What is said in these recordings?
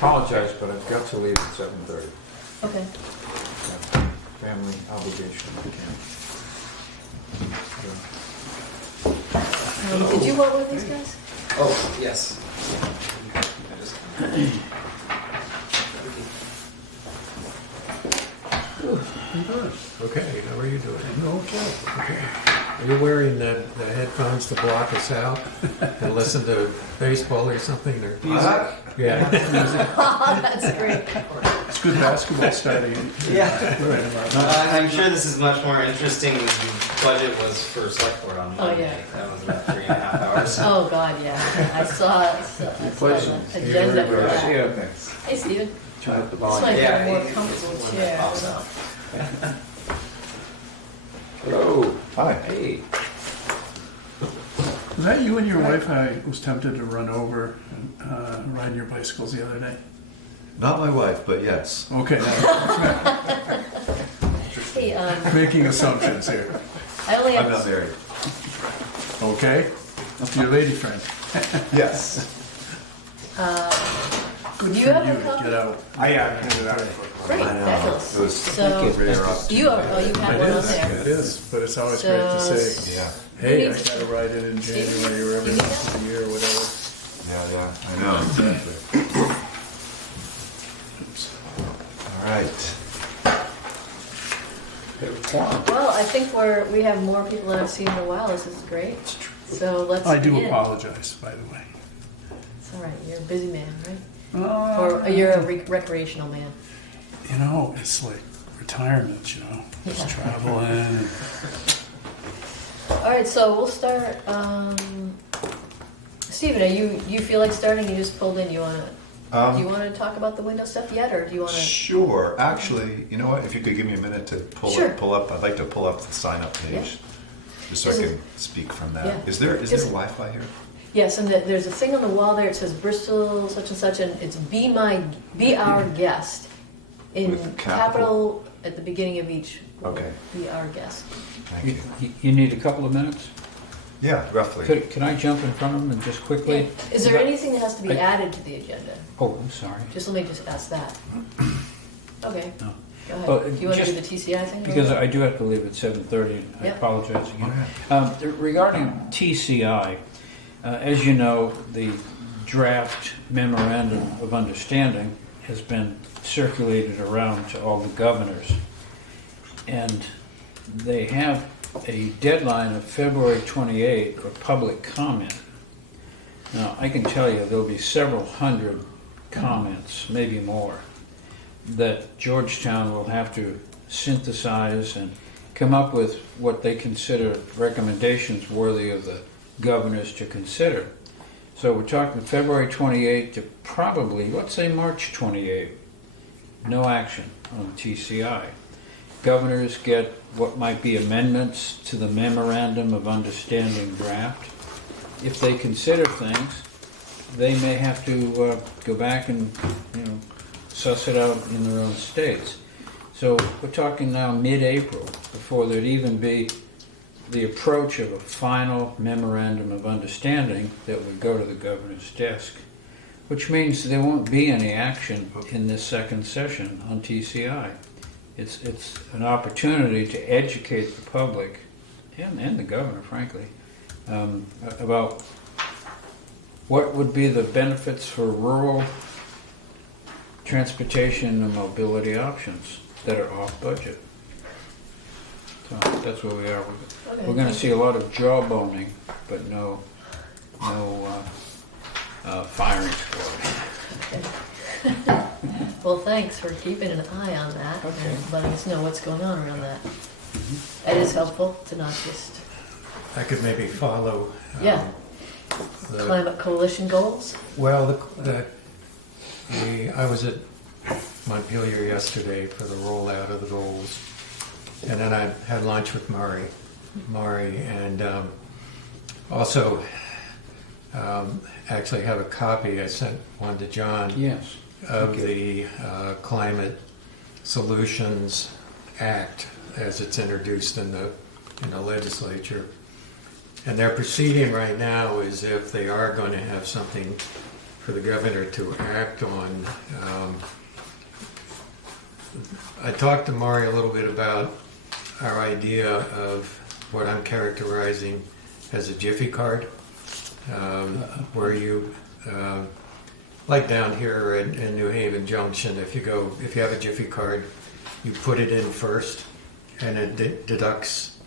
apologize, but I've got to leave at 7:30. Okay. Family obligation, I can't. Did you work with these guys? Oh, yes. Okay, how are you doing? Okay. Okay. Are you wearing the headphones to block us out and listen to baseball or something? Or? Yeah. Oh, that's great. It's good basketball study. Yeah. Right about now. I'm sure this is much more interesting than the budget was for select board on Monday. yeah. That was about 3.5 hours. Oh, God, yeah. I saw the agenda for that. Yeah, thanks. Hey, Steven. Turn up the This volume. might be Yeah, a more it- comfortable it's chair. I awesome. don't know. Hello. Hi. Hey. Was that you and your wife I was tempted to run over and ride your bicycles the other day? Not my wife, but yes. Okay, Hey, making assumptions here. I only I'm not have, married. Okay? Your lady friend. Yes. Good Do you for have a you to copy? get out. I handed it out. great, I know. fabulous. It was So, rare opportunity. you have one It on is, there. it is, but it's always So- great to say, Yeah, hey, I needs- gotta ride in January or every You need once a year or whatever. yeah, I know, exactly. All right. Well, I think we have more people than I've seen in a while. This is great. So let's I do begin. apologize, by the way. It's all right. You're a busy man, right? Uh, Or you're a recreational man. You know, it's like retirement, you know, just Yeah. traveling. And All right, so we'll start. Stephen, you feel like starting? You just pulled in. Do you want to talk about the window stuff yet, or do you want to? Sure. Actually, you know what? If you could give me a minute to Sure. pull up, I'd like to pull up the sign-up page, just so I This can speak from that. yeah. Is there Is- Wi-Fi here? Yes, and there's a thing on the wall there. It says Bristol such and such, and it's be our guest in With capital at the beginning of each. word. Okay. Be our guest. Thank you. You need a couple of minutes? Yeah, roughly. Can I jump in front of them and just quickly? Is there anything that has to be I- added to the agenda? Oh, I'm sorry. Just let me just ask that. Okay. No. Go ahead. Well, do you want to do just the TCI thing? Because I do have to leave at 7:30, and I Yep. apologize again. Oh, Regarding TCI, as you know, the draft memorandum of understanding has been circulated around to all the governors. And they have a deadline of February 28 for public comment. Now, I can tell you there'll be several hundred comments, maybe more, that Georgetown will have to synthesize and come up with what they consider recommendations worthy of the governors to consider. So we're talking February 28 to probably, let's say March 28. No action on TCI. Governors get what might be amendments to the memorandum of understanding draft. If they consider things, they may have to go back and suss it out in their own states. So we're talking now mid-April before there'd even be the approach of a final memorandum of understanding that would go to the governor's desk, which means there won't be any action in this second session on TCI. It's an opportunity to educate the public and the governor, frankly, about what would be the benefits for rural transportation and mobility options that are off budget. So that's where we are. Okay. We're going to see a lot of jawboning, but no firing squad. Well, thanks for keeping an eye on that Okay. and letting us know what's going on around that. That is helpful to not just I could maybe follow. Yeah. the- climate coalition goals. Well, I was at Montpelier yesterday for the rollout of the goals, and then I had lunch with Mari, and also actually have a copy. I sent one to John Yes. of the Climate Solutions Act as it's introduced in the legislature. And their proceeding right now is if they are going to have something for the governor to act on. I talked to Mari a little bit about our idea of what I'm characterizing as a Jiffy card, where you, like down here in New Haven Junction, if you have a Jiffy card, you put it in first, and it deducts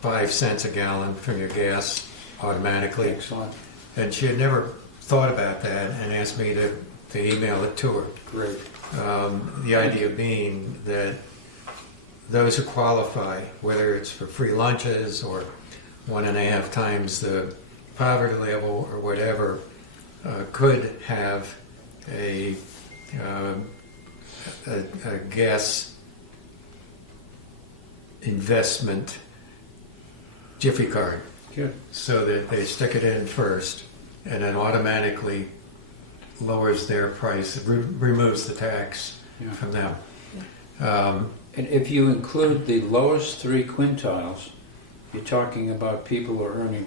5 cents a gallon from your gas automatically. Excellent. And she had never thought about that and asked me to email it to her. Great. The idea being that those who qualify, whether it's for free lunches or 1.5 times the poverty level or whatever, could have a gas investment Jiffy card, Good. so that they stick it in first and then automatically lowers their price, removes the tax Yeah. from them. And if you include the lowest 3 quintiles, you're talking about people who are earning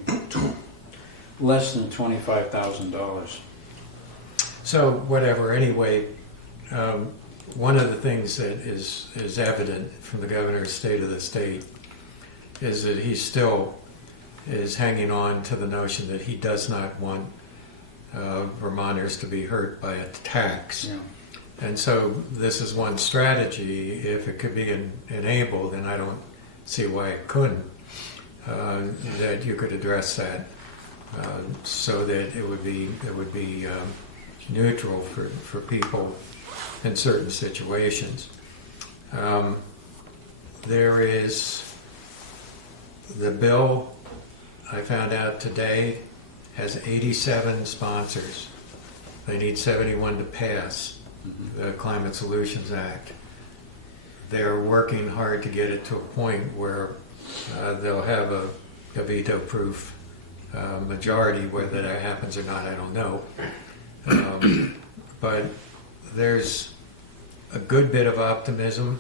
less than $25,000. So whatever, anyway, one of the things that is evident from the governor's state of the state is that he still is hanging on to the notion that he does not want Vermonters to be hurt by a tax. Yeah. And so this is one strategy. If it could be enabled, and I don't see why it couldn't, that you could address that so that it would be neutral for people in certain situations. There is the bill I found out today has 87 sponsors. They need 71 to pass the Climate Solutions Act. They're working hard to get it to a point where they'll have a veto-proof majority. Whether that happens or not, I don't know. But there's a good bit of optimism.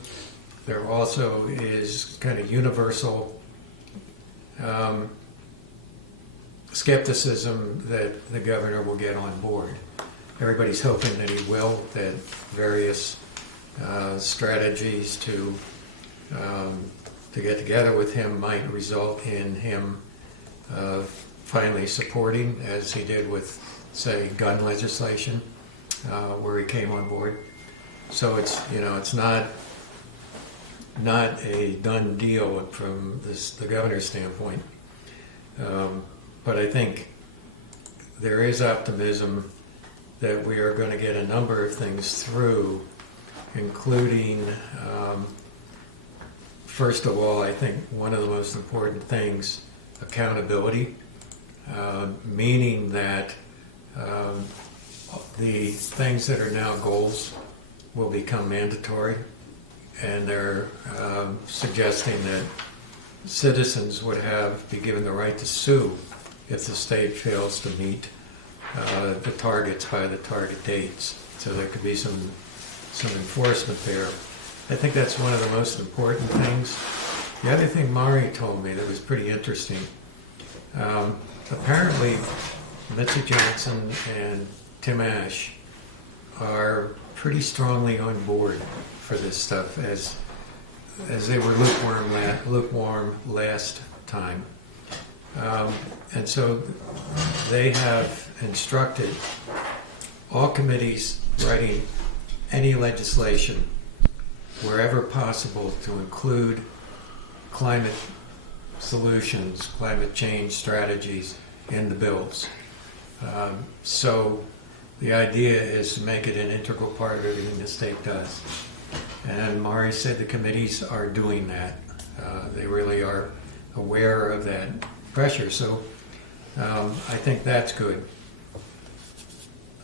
There also is kind of universal skepticism that the governor will get on board. Everybody's hoping that he will, that various strategies to get together with him might result in him finally supporting, as he did with, say, gun legislation, where he came on board. So it's not a done deal from the governor's standpoint. But I think there is optimism that we are going to get a number of things through, including, first of all, I think one of the most important things, accountability, meaning that the things that are now goals will become mandatory, and they're suggesting that citizens would be given the right to sue if the state fails to meet the targets by the target dates. So there could be some enforcement there. I think that's one of the most important things. The other thing Mari told me that was pretty interesting, apparently Mitzi Johnson and Tim Ash are pretty strongly on board for this stuff, as they were lukewarm last time. And so they have instructed all committees writing any legislation wherever possible to include climate solutions, climate change strategies in the bills. So the idea is to make it an integral part of everything the state does. And Mari said the committees are doing that. They really are aware of that pressure. So I think that's good.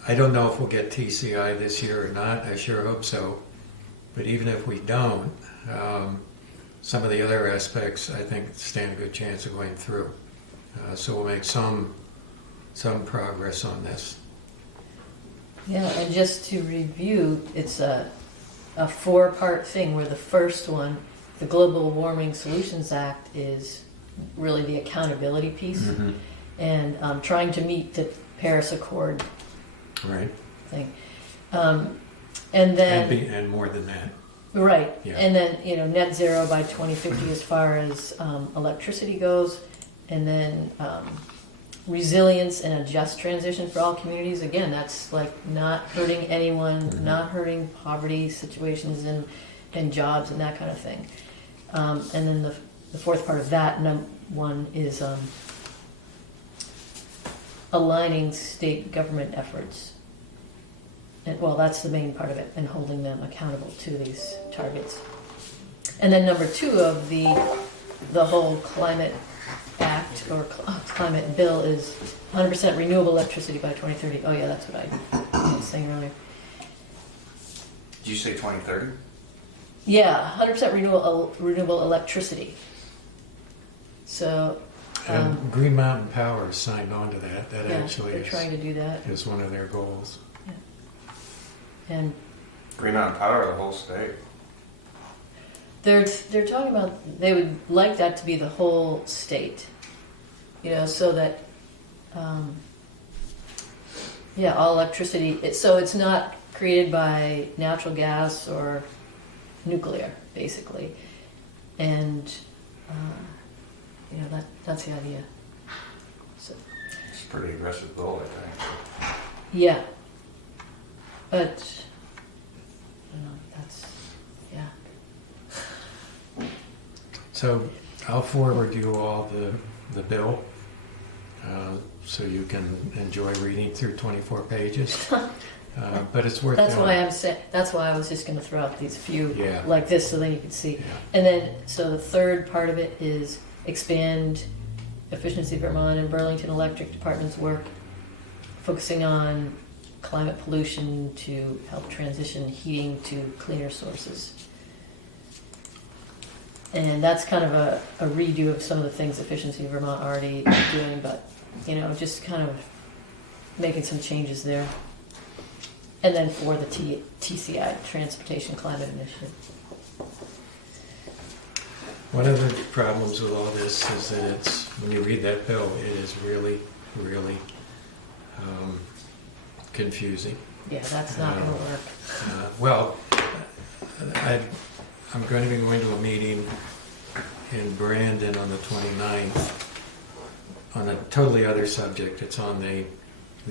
I don't know if we'll get TCI this year or not. I sure hope so. But even if we don't, some of the other aspects I think stand a good chance of going through. So we'll make some progress on this. Yeah, and just to review, it's a 4-part thing where the first one, the Global Warming Solutions Act, is really the accountability piece. And trying to meet the Paris Accord Right. thing. And then, And more than that. right, Yeah. and then, net zero by 2050 as far as electricity goes, and then resilience and a just transition for all communities. Again, that's like not hurting anyone, Mhm. not hurting poverty situations and jobs and that kind of thing. And then the fourth part of that one is aligning state government efforts. And, well, that's the main part of it, and holding them accountable to these targets. And then number 2 of the whole climate act or climate bill is 100% renewable electricity by 2030. Oh yeah, that's what I was saying earlier. Did you say 2030? Yeah, 100% renewable electricity. So, And Green Mountain Power signed on to that. That yeah, actually they're trying to do that. is one of their goals. And Green Mountain Power, the whole state. they're talking about, they would like that to be the whole state, so that, all electricity, so it's not created by natural gas or nuclear, basically. And, that's the idea. So, It's a pretty aggressive goal, I think. yeah. But, that's, yeah. So I'll forward you all the bill, so you can enjoy reading through 24 pages. But it's worth That's doing. why that's why I was just gonna throw out these few Yeah. like this so then you can see. Yeah. And then, so the third part of it is expand Efficiency Vermont and Burlington Electric Department's work, focusing on climate pollution to help transition heating to cleaner sources. And that's kind of a redo of some of the things Efficiency Vermont already is doing, but, just kind of making some changes there. And then for the TCI, Transportation Climate Initiative. One of the problems with all this is that when you read that bill, it is really, really confusing. Yeah, that's not gonna work. Well, I'm going to be going to a meeting in Brandon on the 29th on a totally other subject. It's on the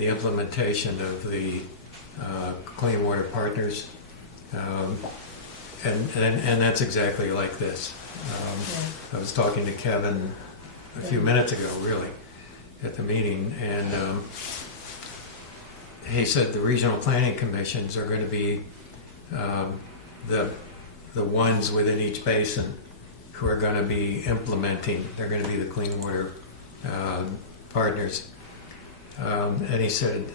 implementation of the Clean Water Partners, and that's exactly like this. I was talking to Kevin a few minutes ago, really, at the meeting, and he said the regional planning commissions are going to be the ones within each basin who are going to be implementing. They're going to be the Clean Water Partners, and he said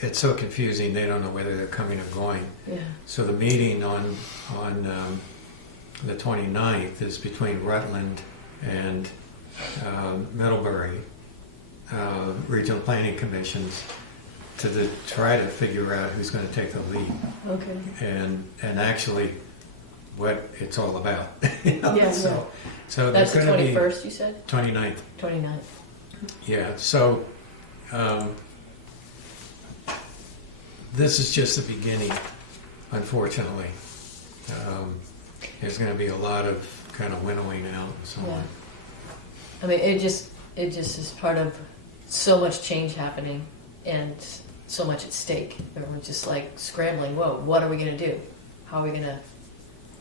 it's so confusing they don't know whether they're coming or going. Yeah. So the meeting on the 29th is between Rutland and Middlebury regional planning commissions to try to figure out who's going to take the lead Okay. and actually what it's all about. Yeah, So That's there's the going to be 21st, you said? 29th. 29th. Yeah. So this is just the beginning, unfortunately. There's going to be a lot of kind of winnowing out and so Yeah. on. I mean, it just is part of so much change happening and so much at stake. Everyone's just like scrambling, whoa, what are we gonna do? How are we gonna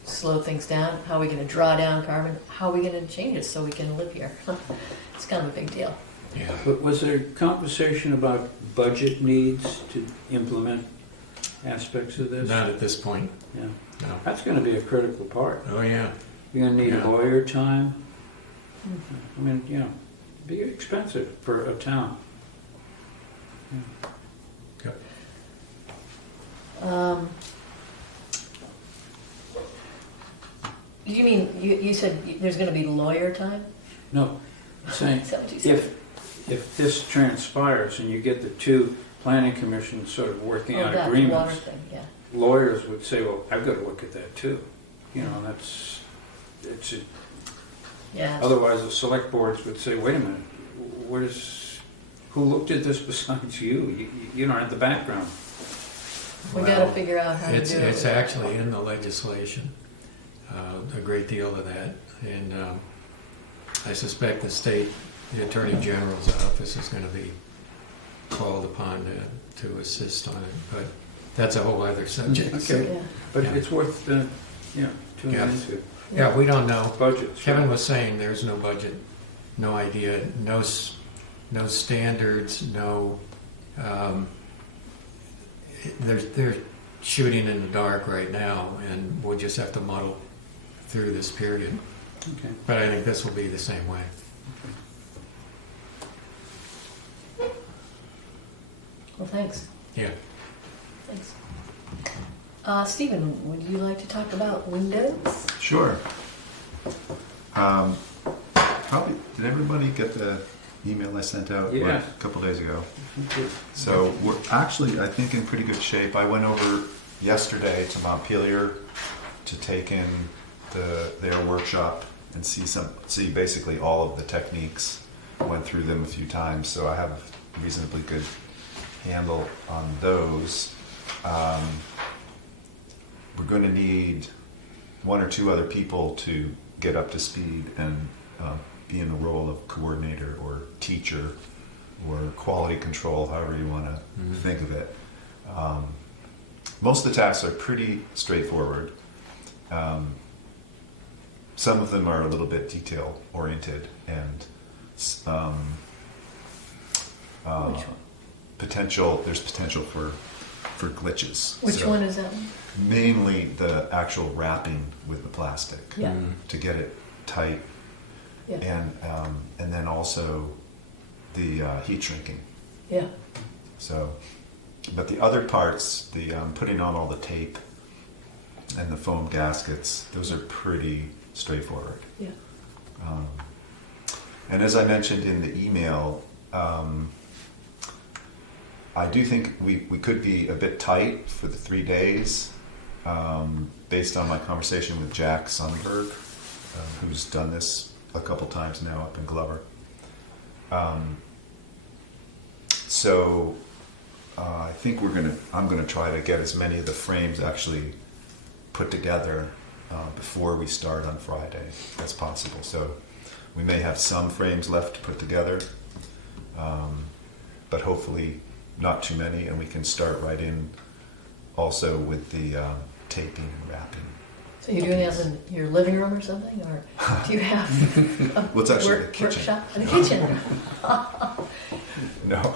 slow things down? How are we gonna draw down carbon? How are we gonna change it so we can live here? It's kind of a big deal. Yeah. But was there conversation about budget needs to implement aspects of this? Not at this point. Yeah. No. That's gonna be a critical part. Oh yeah. You're gonna need Yeah. lawyer time. I mean, be expensive for a town. You mean, you said there's gonna be lawyer time? No, I'm saying, Is that what you said? if this transpires and you get the two planning commissions sort of working Oh, out that water agreements, thing, yeah. lawyers would say, well, I've got to look at that too. Yeah. Otherwise the select boards would say, wait a minute, who looked at this besides you? You don't have the background. We gotta Well, figure out how to do it. It's actually in the legislation, a great deal of that. And I suspect the Attorney General's office is gonna be called upon to assist on it, but that's a whole other subject. Okay. Yeah, But Yeah. it's worth, tuning Yeah. into. Yeah, we don't know. Budgets. Kevin was saying there's no budget, no idea, no standards, no, they're shooting in the dark right now, and we'll just have to muddle through this period. Okay. But I think this will be the same way. well, thanks, Yeah. thanks. Stephen, would you like to talk about Windows? Sure. Probably, did everybody get the email I sent out Yes. a couple days ago? So we're actually, I think, in pretty good shape. I went over yesterday to Montpelier to take in their workshop and see basically all of the techniques. Went through them a few times, so I have a reasonably good handle on those. We're going to need one or two other people to get up to speed and be in the role of coordinator or teacher or quality control, however you want to think of it. Most of the tasks are pretty straightforward. Some of them are a little bit detail oriented and Which one? there's potential for glitches. Which So one is that one? mainly the actual wrapping with the plastic Yeah, to get it tight, yeah, and then also the heat shrinking. yeah. So, but the other parts, the putting on all the tape and the foam gaskets, those are pretty straightforward. Yeah. And as I mentioned in the email, I do think we could be a bit tight for the 3 days, based on my conversation with Jack Sundberg, who's done this a couple times now up in Glover. So I think I'm gonna try to get as many of the frames actually put together before we start on Friday as possible. So we may have some frames left to put together, but hopefully not too many, and we can start right in also with the taping and wrapping. So you're doing that in your living room or something, or do you have a Well, it's actually the kitchen. workshop in the kitchen? No,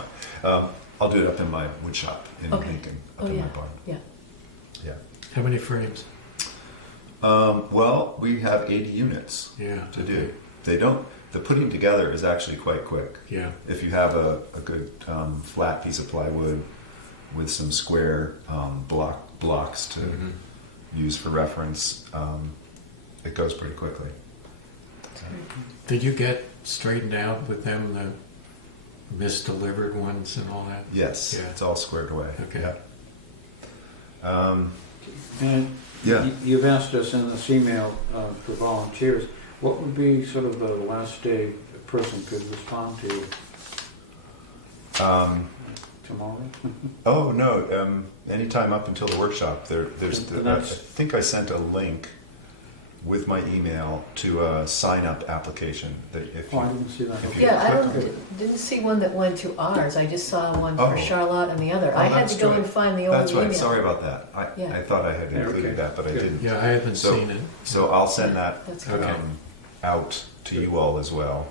I'll do it up in my wood shop in Okay. Lincoln, up Oh, in yeah. my barn. Yeah. Yeah. How many frames? Well, we have 80 units Yeah. to do. The putting together is actually quite quick. Yeah. If you have a good flat piece of plywood with some square blocks to use for reference, it goes pretty quickly. Did you get straightened out with them, the misdelivered ones and all that? Yes, Yeah. it's all squared away. Okay. Yeah. And Yeah. you've asked us in this email for volunteers, what would be sort of the last day a person could respond to tomorrow? Oh no! Anytime up until the workshop, there's. And I that's- think I sent a link with my email to a sign-up application. That if Oh, I you, didn't see that. if Okay. you Yeah, I click didn't see one that went to ours. I just saw one for Oh. Charlotte and the other. Oh, I had that's to go right. and find the old That's email. right. Sorry about that. Yeah. I thought I had Yeah, included okay. that, but I Good. didn't. Yeah, I haven't So- seen it. So I'll send that That's good. Okay. out to you all as well,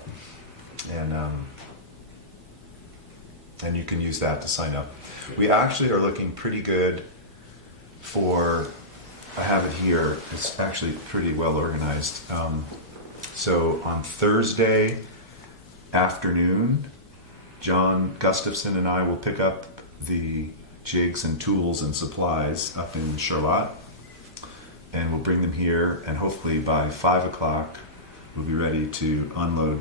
and you can use that to sign up. We actually are looking pretty good for. I have it here. It's actually pretty well organized. So on Thursday afternoon, John Gustafson and I will pick up the jigs and tools and supplies up in Charlotte, and we'll bring them here, and hopefully by 5 o'clock we'll be ready to unload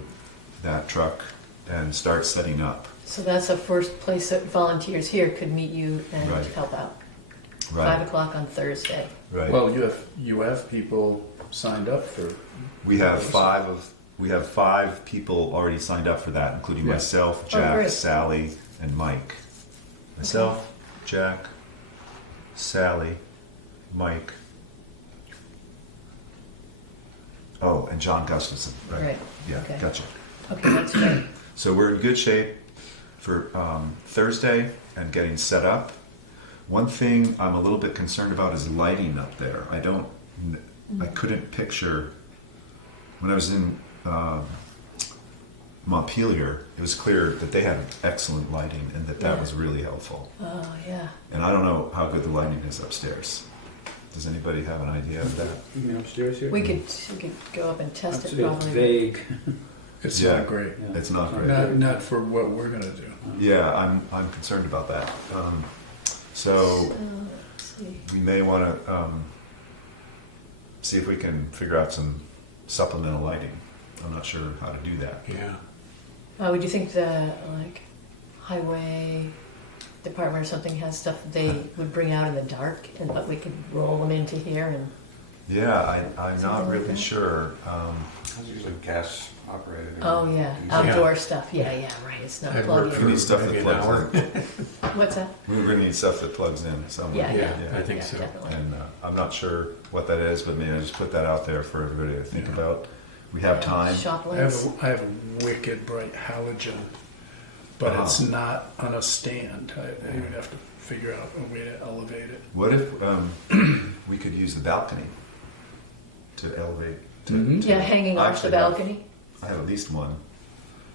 that truck and start setting up. So that's the first place that volunteers here could meet you and Right. help out. Right. 5 o'clock on Thursday. Right. Well, you have people signed up for. we have five people already signed up for that, including Yeah. myself, Oh, Jack, great. Sally, and Mike. Myself, Jack, Sally, Mike. Oh, and John Gustafson. Right. Yeah, Okay. gotcha. Okay, that's great. So we're in good shape for Thursday and getting set up. One thing I'm a little bit concerned about is lighting up there. I couldn't picture, when I was in Montpelier, it was clear that they had excellent lighting and that Yeah. was really helpful. Oh, yeah. And I don't know how good the lighting is upstairs. Does anybody have an idea of that? You mean upstairs here? We could go up and test I'd it say it's probably. vague. It's Yeah. not great. Yeah. It's not great. Not for what we're gonna do. Yeah, I'm concerned about that. So Let's see. we may want to see if we can figure out some supplemental lighting. I'm not sure how to do that. Yeah. Would you think the, like, highway department or something has stuff that they would bring out in the dark, but we could roll them into here and, Yeah, I'm Something not like really that? sure. It's usually gas operated. oh, yeah, outdoor stuff, yeah, right, it's not I'd work plug We in. need stuff maybe that an plugs hour. in. What's that? We're going to need stuff that plugs in somewhere. Yeah, I think so. Definitely. And I'm not sure what that is, but maybe I just put that out there for everybody to think about. We have time. Shop I have lights. I have a wicked bright halogen, but it's not on a stand. I would have to figure out a way to elevate it. What if we could use the balcony to elevate? Mhm. Yeah, hanging off the Actually, balcony. I have at least one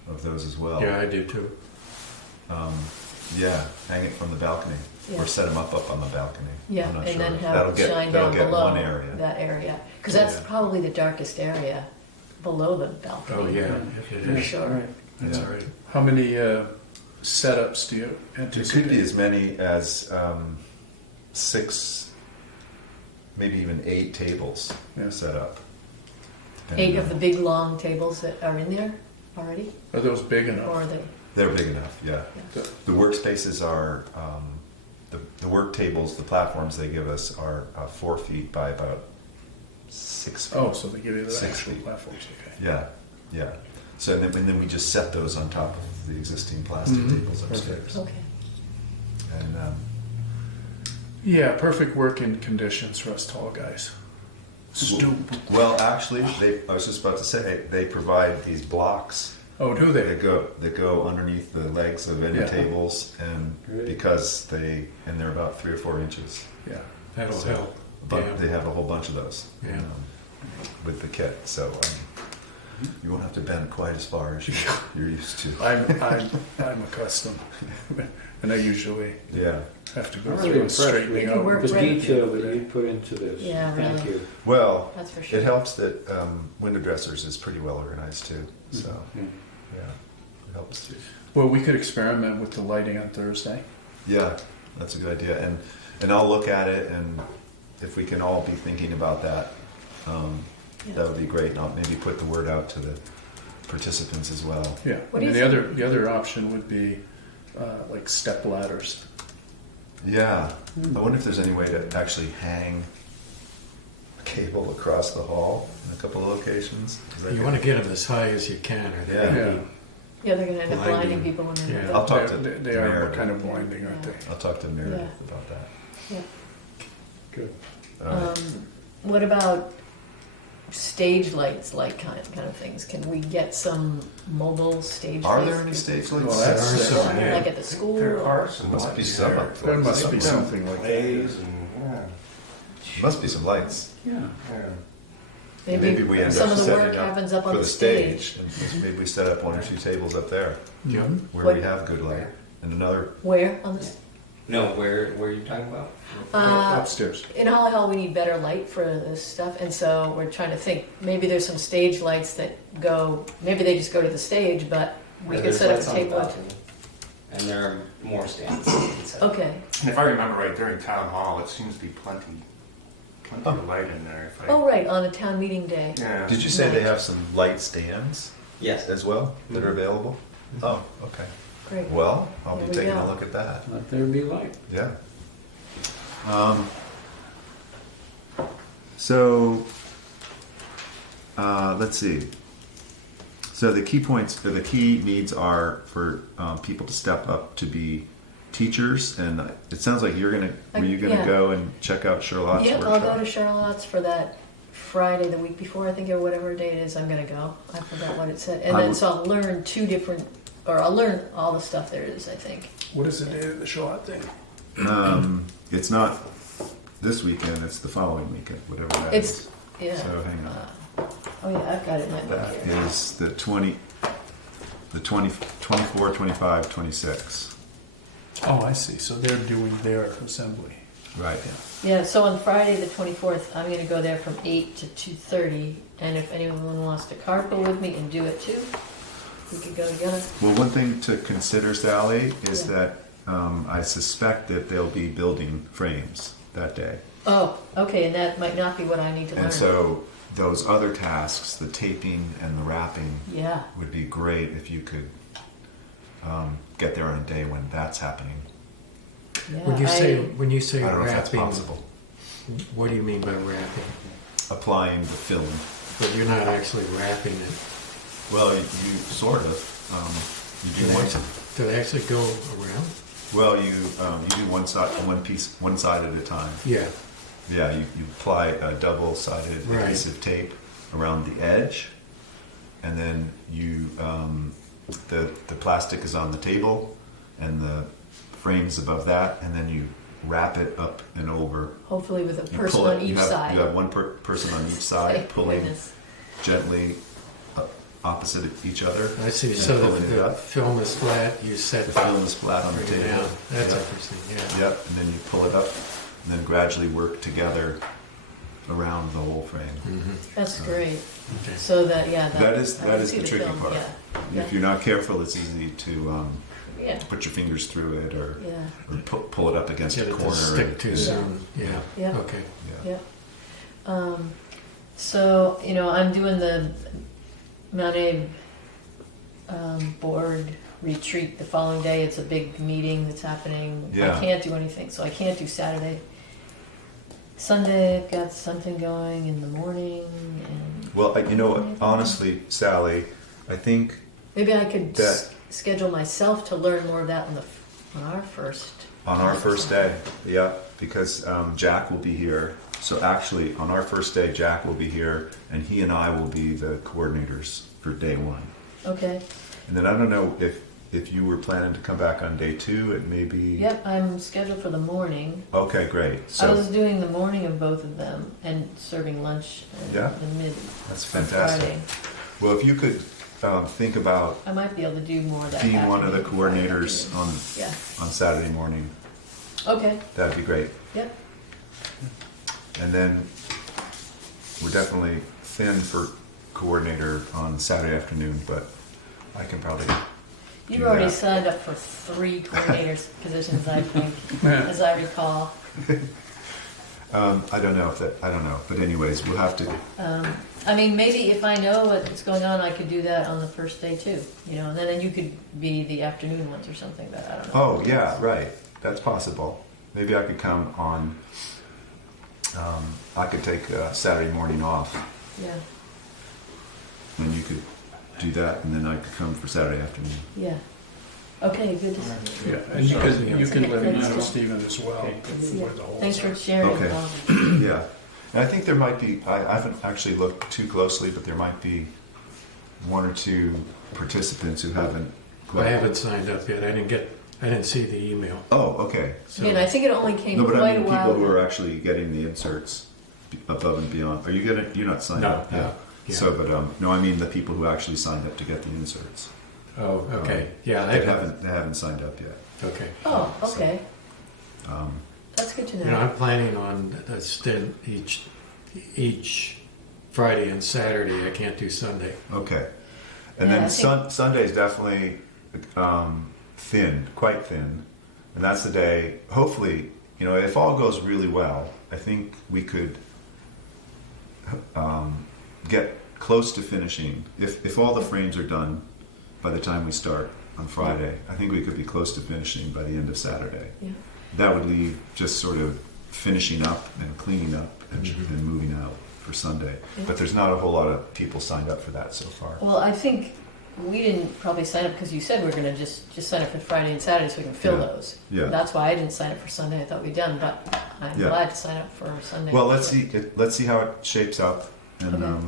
of those as well. Yeah, I do too. Yeah, hang it from the balcony, Yeah. or set them up on the balcony. Yeah, I'm not and sure. then have it shine that'll down get below one area. that area. Because that's Yeah. probably the darkest area, below the balcony. Oh, yeah, if it For is. sure. Right. That's Yeah. right. How many setups do you It anticipate? could be as many as 6, maybe even 8 tables Yeah. set up. 8 And, of the big long tables that are in there already? Are those big Or enough? are they? They're big enough, yeah. The workspaces are, the work tables, the platforms they give us are 4 feet by about 6 feet. Oh, so they give you the 6 actual feet. platforms, okay. Yeah, yeah. So and then we just set those on top of the existing plastic Mhm. tables upstairs. Perfect. Okay. And Yeah, perfect working conditions for us tall guys. Stoop. well, actually, I was just about to say they provide these blocks Oh, do they? that go underneath the legs of any Yeah. tables, and Great. because they're about 3 or 4 inches. Yeah. That'll So, help. But Yeah. they have a whole bunch of those Yeah. with the kit, so you won't have to bend quite as far as you're used to. I'm accustomed, and I usually Yeah. have to go I'm through really a impressed straightening with out. work The right. detail that you put into this. Yeah, Thank really. you. Well, That's for sure. it helps that window dressers is pretty well organized too, so Yeah. yeah, it helps too. Well, we could experiment with the lighting on Thursday. Yeah, that's a good idea, and I'll look at it, and if we can all be thinking about that, Yeah. that would be great. And I'll maybe put the word out to the participants as well. Yeah. What And do then you the other option would be like step ladders. Yeah, I wonder if there's any way to actually hang a cable across the hall in a couple of locations. You want to get them as high as you can, or they're Yeah. gonna Yeah. Yeah, they're gonna end up blinding Blinding. people when they're. Yeah. I'll talk to They are Meredith. kind of blinding, aren't they? I'll talk to Meredith Yeah. about that. Yeah. Good. All right. What about stage lights, like kind of things? Can we get some mobile stage Are lights? there any stage lights? Well, that's- There are some, yeah. Like at the school? There are some Must lights be some there. up There must be Yeah. something like that. Plays and, yeah. Must be some lights. Yeah. Yeah. Maybe we end some up of the setting work up happens up for on the the stage. and maybe we set up 1 or 2 tables up there Yeah. where What- we have good light, and another. Where on this? No, where are you talking about? Upstairs. In Holly Hall, we need better light for this stuff, and so we're trying to think, maybe there's some stage lights that go, maybe they just go to the stage, but we Yeah, could there's set up lights a on the table. balcony. And there are more stands. you can set up. Okay, And if I remember right, during town hall, it seems to be plenty of light in there. If I, oh, right, on a town meeting day. Yeah. Did you say they have some light stands Yes. as well that are available? Oh, okay. Great. Well, I'll There be we taking go. a look at that. Let there be light. Yeah. So, let's see. So the key points, or the key needs are for people to step up to be teachers, and it sounds like were you gonna Yeah. go and check out Charlotte's Yeah, workshop? I'll go to Charlotte's for that Friday, the week before, I think, or whatever date it is I'm gonna go. I forgot what it said. And then, so I'll learn I'll learn all the stuff there is, I think. What is the date of the Charlotte thing? It's not this weekend, it's the following weekend, whatever that It's, is. yeah. So hang on. Oh, yeah, I've got it in my book That here. is the 24, 25, 26. Oh, I see. So they're doing their assembly. Right. Yeah, so on Friday, the 24th, I'm gonna go there from 8 to 2:30, and if anyone wants to carpool with me and do it too, we could go together. Well, one thing to consider, Sally, is Yeah. that I suspect that they'll be building frames that day. Oh, okay, and that might not be what I need to learn. And so those other tasks, the taping and the wrapping, Yeah, would be great if you could get there on a day when that's happening. yeah. When you say I don't know if that's wrapping, possible. what do you mean by wrapping? Applying the film. But you're not actually wrapping it. Well, you sort of. You do one. Do they actually go around? Well, you do one side at a time. Yeah. Yeah, you apply a double-sided Right. adhesive tape around the edge, and then you the plastic is on the table, and the frame's above that, and then you wrap it up and over. Hopefully with a You person pull it. on each You have, side. You have one person on each side Thank pulling goodness. gently opposite each other. I see. and So pulling it the up. film is flat, you set The film is flat on the bring it table. down. That's Yep. interesting, yeah. Yep, and then you pull it up, and then gradually work together around the whole frame. Mhm. That's great. Okay. So that, yeah. That is I can see the tricky film, part. Yeah, If you're not careful, it's easy to yeah, put your fingers through it or, yeah, pull it up against Get a it to corner. stick too and- soon, yeah. Yeah. Okay. Yeah. yeah. So, I'm doing the Mount Abe board retreat the following day. It's a big meeting that's happening. Yeah. I can't do anything, so I can't do Saturday. Sunday, I've got something going in the morning, and Well, you know what, honestly, Sally, I think, maybe I could That- schedule myself to learn more of that on our first. on our time or first something. day, yeah, because Jack will be here. So actually, on our first day, Jack will be here, and he and I will be the coordinators for day one. Okay. And then I don't know if you were planning to come back on day two, it may be... Yep, I'm scheduled for the morning. Okay, great. I was So doing the morning of both of them and serving lunch Yeah. the mid that's on fantastic. Friday. Well, if you could think about I might be able to do more of that. being one of the afternoon, Friday coordinators afternoon. Yeah. on Saturday morning, Okay. that'd be great. Yep. And then we're definitely thin for coordinator on Saturday afternoon, but I can probably... You've do already that. signed up for 3 coordinators positions, I think, as I recall. I don't know, but anyways, we'll have to... I mean, maybe if I know what's going on, I could do that on the first day too. And then you could be the afternoon ones or something. But I don't know. Oh, yeah, right. That's possible. Maybe I could come on... I could take Saturday morning off, Yeah. and you could do that, and then I could come for Saturday afternoon. Yeah. Okay. Good to see you. Yeah, and you can let me know, Thanks. Stephen, as well. Okay. where the holes Thanks are. for sharing. Okay. Bob. Yeah, and I think there might be, I haven't actually looked too closely, but there might be 1 or 2 participants who haven't. I haven't signed up yet, I didn't see the email. Oh, okay. So Again, I think it only came No, but quite I mean a while. people who are actually getting the inserts above and beyond. Are you you're not signed No, up? no, yeah. So, but no, I mean the people who actually signed up to get the inserts. Oh, okay, yeah, They that, haven't signed up yet. okay. Oh, okay. Um, That's good to know. I'm planning on a stint each Friday and Saturday, I can't do Sunday. Okay. And Yeah, then I think- Sunday's definitely thin, quite thin. And that's the day, hopefully, if all goes really well, I think we could get close to finishing. If all the frames are done by the time we start on Friday, I think we could be close to finishing by the end of Saturday. Yeah. That would leave just sort of finishing up and cleaning up and, Mhm. and moving out for Sunday. Yeah. But there's not a whole lot of people signed up for that so far. Well, I think we didn't probably sign up because you said we were gonna just sign up for Friday and Saturday so we can fill Yeah. those. Yeah. That's why I didn't sign up for Sunday. I thought we'd done, but I'm Yeah. glad to sign up for Sunday. Well, let's see how it shapes up, and Okay.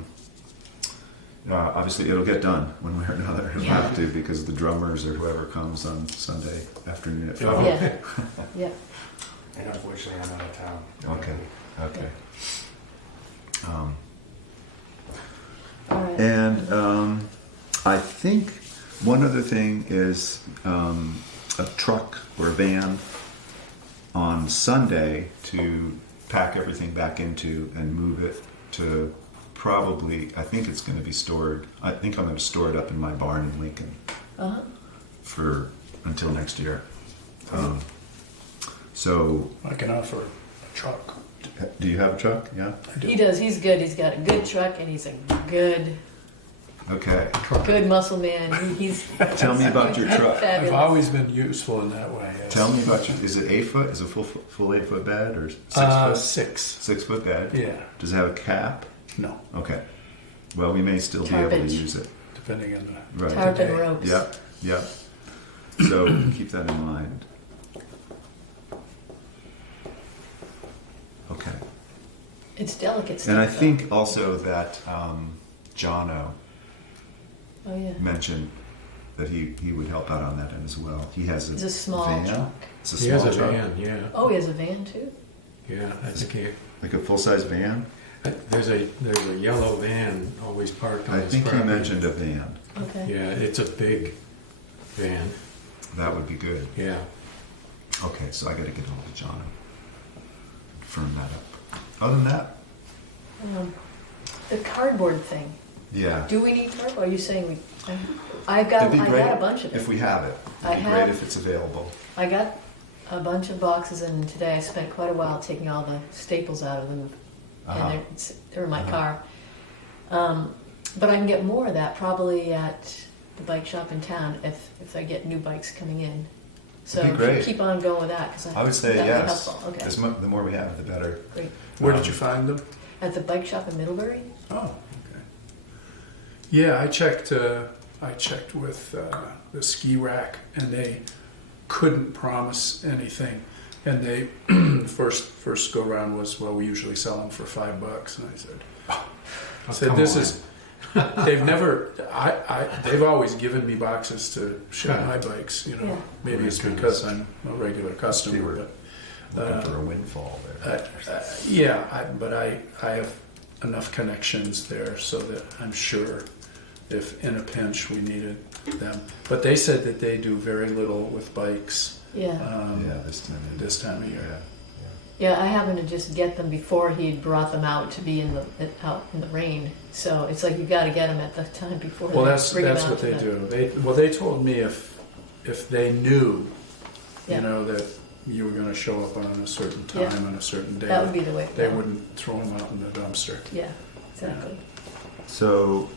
obviously it'll get done one way or another. It'll Yeah. have to, because the drummers or whoever comes on Sunday afternoon at Yeah. 5. Yeah, yeah. And unfortunately, I'm out of town. Okay. Okay. All right. And I think one other thing is a truck or a van on Sunday to pack everything back into and move it to probably, I think it's going to be stored. I think I'm going to store it up in my barn in Lincoln Uh-huh. for until next year. So, I can offer a truck. do you have a truck? Yeah. I do. He does. He's good. He's got a good truck, and he's a good Okay. muscle man. He's Tell me about your truck. I've fabulous. always been useful in that way. Yes. Tell me about your. Is it 8 foot? Is it full 8 foot bed or 6 foot? 6. 6 foot bed. Yeah. Does it have a cap? No, Okay. Well, we may still be able to Tarpage. use it. depending on the. Right. Tarp and Today. ropes. Yep. Yep. So keep that in mind. Okay. It's delicate stuff. And I though. think also that Jono Oh yeah. mentioned that he would help out on that end as well. He has a It's a small van. truck. It's a He small has a truck. van, yeah. Oh, he has a van too. Yeah, I think he, Like a full size van. there's a yellow van always parked on I his think he property. mentioned a van. Okay. Yeah, it's a big van, That would be good. yeah. Okay, so I got to get hold of Jono. Firm that up. Other than that, The cardboard thing. yeah. Do we need cardboard? Are you saying we? I got It'd be I great got a bunch of it. if we have it. I It'd be have- great if it's available. I got a bunch of boxes, and today I spent quite a while taking all the staples out of them, Uh-huh. and they're in my Uh-huh. car. But I can get more of that probably at the bike shop in town if I get new bikes coming in. So That'd be great. keep on going with that because I would say that would be yes. helpful. Okay, The more we have, the better. great. Where did you find them? At the bike shop in Middlebury. Oh, okay. Yeah, I checked with the ski rack, and they couldn't promise anything. And they first go round was, well, we usually sell them for $5, and I said, come this on. is. They've never. They've always given me boxes to ship my bikes. You know, Yeah. maybe it's because I'm a regular customer, but. Looking for a windfall there. But I have enough connections there so that I'm sure if in a pinch we needed them. But they said that they do very little with bikes Yeah. Yeah, this time. of year. Yeah. Yeah, I happened to just get them before he brought them out to be out in the rain. So it's like you got to get them at the time before. Well, they that's bring them out what to they the- do. They told me if they knew, Yeah. that you were going to show up on a certain time Yeah. on a certain day, That would be the way. they wouldn't throw them out in the dumpster. Yeah, exactly. So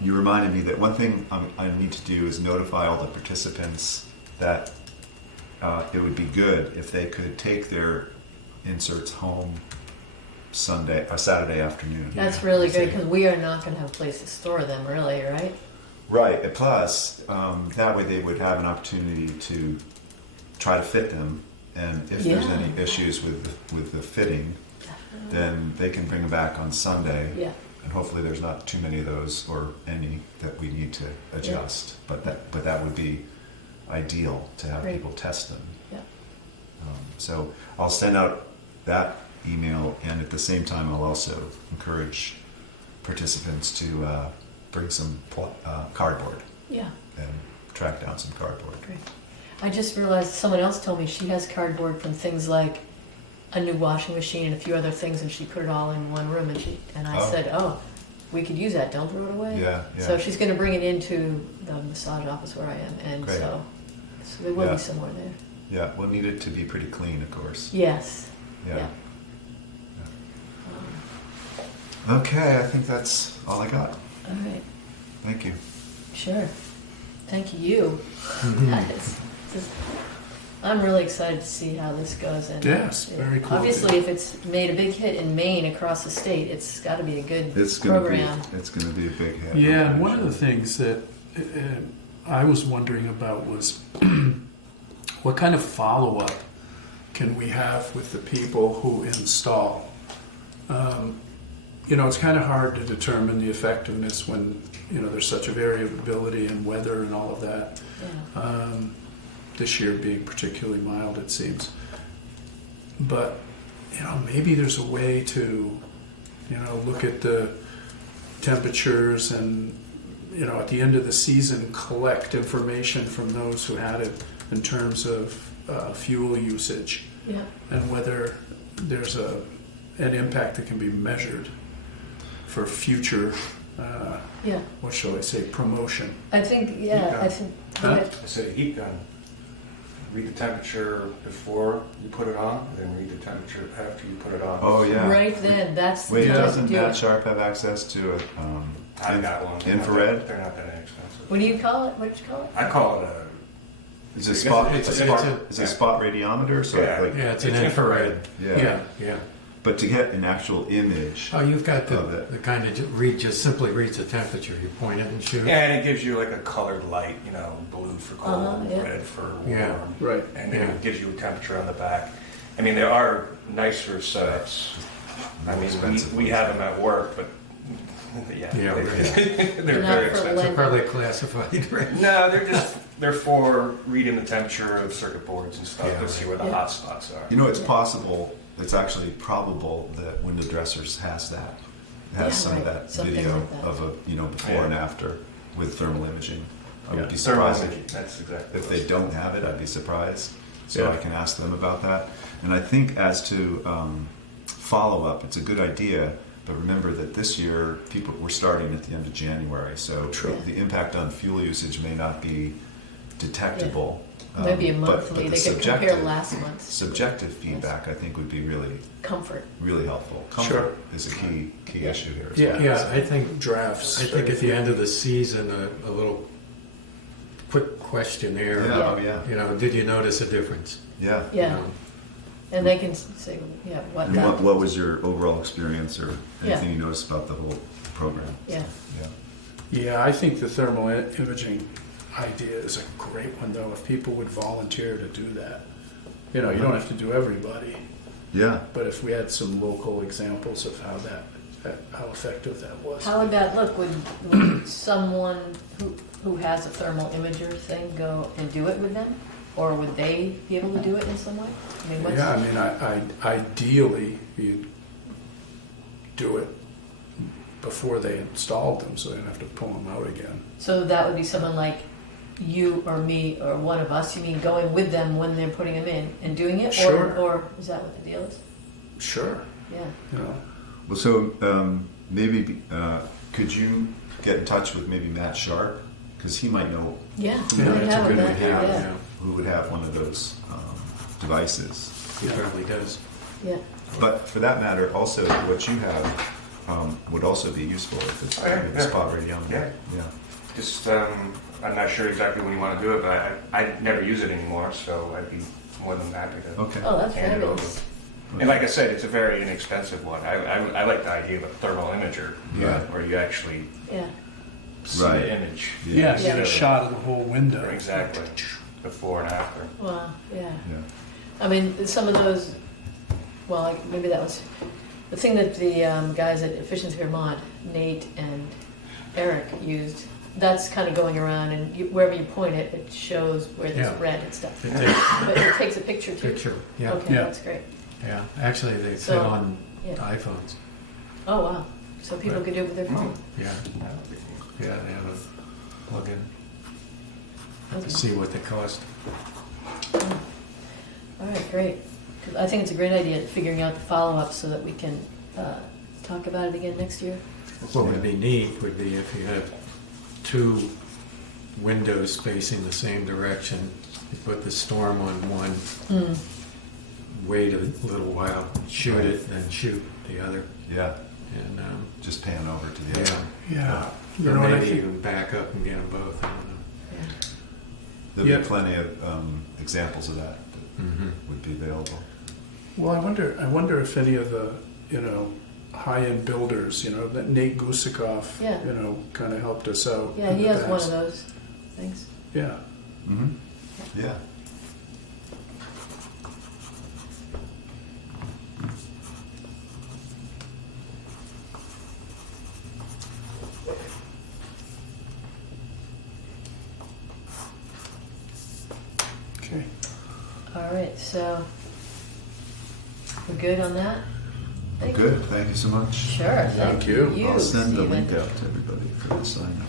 you reminded me that one thing I need to do is notify all the participants that it would be good if they could take their inserts home Saturday afternoon. That's really I see. great because we are not going to have a place to store them, really, right? Right. And plus, that way they would have an opportunity to try to fit them, and if there's Yeah. any issues with the fitting, then they can bring them back on Sunday. Yeah. And hopefully there's not too many of those or any that we need to adjust. But that would be ideal to have Great. people test them. Yeah. So I'll send out that email, and at the same time I'll also encourage participants to bring some cardboard Yeah. and track down some cardboard. Great. I just realized someone else told me she has cardboard from things like a new washing machine and a few other things, and she put it all in one room. And I Oh. said, "Oh, we could use that. Don't throw it away." Yeah, yeah. So she's going to bring it into the massage office where I am, and Great. so there will Yeah. be somewhere there. Yeah, we'll need it to be pretty clean, of course. Yes. Yeah. Okay, I think that's all I got. All right. Thank you. Sure. Thank you. Mm-hmm. It's just I'm really excited to see how this goes. And Yes, very cool. obviously, if it's made a big hit in Maine across the state, it's got to be a good It's gonna program. be a big hit. Yeah, and one of the things that I was wondering about was what kind of follow-up can we have with the people who install? You know, it's kind of hard to determine the effectiveness when, you know, there's such a variability in weather and all of that. Yeah. This year being particularly mild, it seems. But, you know, maybe there's a way to, you know, look at the temperatures and, you know, at the end of the season, collect information from those who had it in terms of fuel usage Yeah. and whether there's an impact that can be measured for future, Yeah. what shall I say, promotion. I think, yeah, I think. Huh? I said a heat gun. Read the temperature before you put it on, then read the temperature after you put it on. Oh yeah. Right then, that's the Wait, time to doesn't do Matt it. Sharp have access to a I got one. infrared? They're not that inexpensive. What do you call it? What do you call it? I call it a. It's a spot. It's a It's a spot radiometer. So Yeah. like, Yeah, it's an It's infrared. yeah. Yeah. But to get an actual image. Oh, you've got Of it. the kind that just simply reads the temperature. You point it and shoot. Yeah, and it gives you like a colored light, you know, blue for cold, Yeah. red for warm. Yeah. Right. And then Yeah. it gives you a temperature on the back. I mean, there are nicer setups. I mean, expensive we ones. have them at work, but yeah, Yeah, they're, right. they're They're not very for expensive. Lent. Probably classified, right? No, they're for reading the temperature of circuit boards and stuff Yeah, to see where the Yeah. hot spots are. You know, it's possible. It's actually probable that Window Dressers has that. It has Yeah, some of right. that Something video like that. of a before Yeah. and after with thermal imaging. I would be Thermal surprised imaging, that's exactly if what they it don't have it. I'd be surprised. So Yeah. I can ask them about that. And I think as to follow up, it's a good idea. But remember that this year people we're starting at the end of January, so True. the impact on fuel usage may not be detectable. Maybe a but monthly. the They could compare subjective- last month's Subjective feedback, I think, would be really, comfort. really helpful. Sure. Comfort is a key issue here. as Yeah. well. Yeah, I think Drafts. I think at the end of the season, a little quick questionnaire. Yeah, oh, yeah. You know, did you notice a difference? Yeah. Yeah. You know, And they can say, yeah, what And that. what was your overall experience or Yeah. anything you noticed about the whole program? Yeah. Yeah. Yeah, I think the thermal imaging idea is a great one, though, if people would volunteer to do that. You know, you don't have to do everybody, Yeah. but if we had some local examples of how effective that was. How would that look? Would someone who has a thermal imager thing go and do it with them? Or would they be able to do it in some way? I mean, what's, Yeah, I mean, ideally, you'd do it before they installed them, so they don't have to pull them out again. so that would be someone like you or me or one of us, you mean going with them when they're putting them in and doing it? Sure. Or is that what the deal is? Sure, Yeah. you know. Well, so maybe could you get in touch with maybe Matt Sharp because he might know Yeah, Yeah, we that's a have good that, idea. yeah. Yeah, who would have one of those devices. he probably does. Yeah. But for that matter, also what you have would also be useful if it's Oh, yeah, the yeah. spot radiometer. Yeah. Yeah. Just, I'm not sure exactly when you want to do it, but I never use it anymore, so I'd be more than happy to. Okay. Oh, that's Hand it over. fabulous. And like I said, it's a very inexpensive one. I like the idea of a thermal imager, Yeah. where you actually Yeah. see Right. the image. Yeah, get Yeah. a shot of the whole window. Exactly. Before and after. Well, yeah. Yeah. I mean, some of those, well, like, maybe that was, the thing that the guys at Efficiency Vermont, Nate and Eric used, that's kind of going around and wherever you point it, it shows where there's Yeah. red and stuff. It takes But it takes a picture too? picture. Yeah, Okay, Yeah. that's great. yeah. Actually, they fit So, on yeah. iPhones. Oh, wow. So people Right. could do it with their phone. Yeah, yeah. They have a plug-in to Okay. see what they cost. All right, great. 'Cause I think it's a great idea, figuring out the follow-up so that we can talk about it again next year. What would be neat would be if you have two windows facing the same direction. You put the storm on one, Mm. wait a little while, shoot it, then shoot the other. Yeah. And Just pan over to the yeah, other. Yeah. You or know what I maybe think? you back up and get them both. I don't know. There'll Yeah. be plenty of examples of that Mhm. would be available. Well, I wonder if any of the, high-end builders, that Nate Gusikoff, Yeah. kind of helped us out. Yeah, in he the has one of past. those things. Yeah. Mm-hmm. Yeah. Okay. All right, so we're good on that? Thank you. Good, thank you so much. Sure, Thank thank you. you, I'll send the Stephen. link out to everybody for the sign up.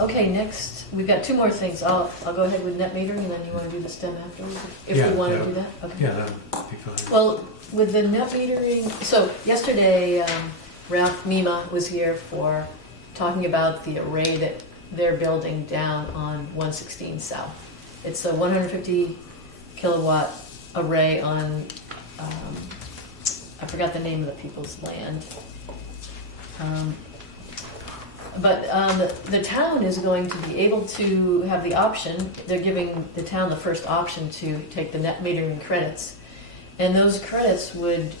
Okay, next, we've got two more things. I'll go ahead with net metering, and then you want to do the STEM afterwards? If Yeah, we want to yeah. do that? Okay. Yeah, that'd be fine. Well, with the net metering, so yesterday, Ralph Mima was here for talking about the array that they're building down on 116 South. It's a 150 kilowatt array on, I forgot the name of the people's land. But the town is going to be able to have the option, they're giving the town the first option to take the net metering credits. And those credits would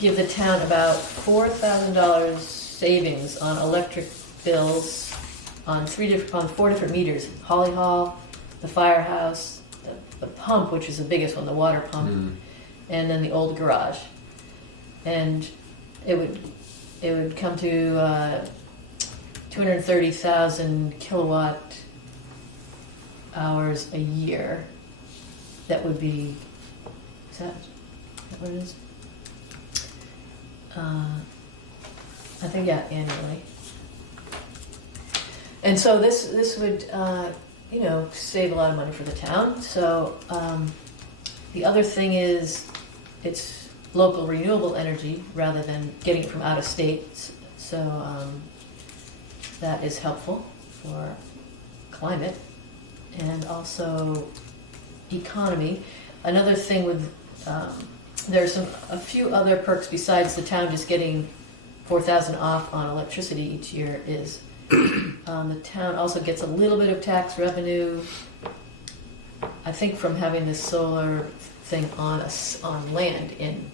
give the town about $4,000 savings on electric bills on four different meters: Holly Hall, the firehouse, the pump, which is the biggest one, the water pump, and then the old garage. And it would come to 230,000 kilowatt hours a year. That would be, is that what it is? I think, yeah, annually. And so this would, save a lot of money for the town. So the other thing is, it's local renewable energy rather than getting it from out of state. So that is helpful for climate and also economy. Another thing with, there's a few other perks besides the town just getting 4,000 off on electricity each year is the town also gets a little bit of tax revenue, I think, from having this solar thing on land in.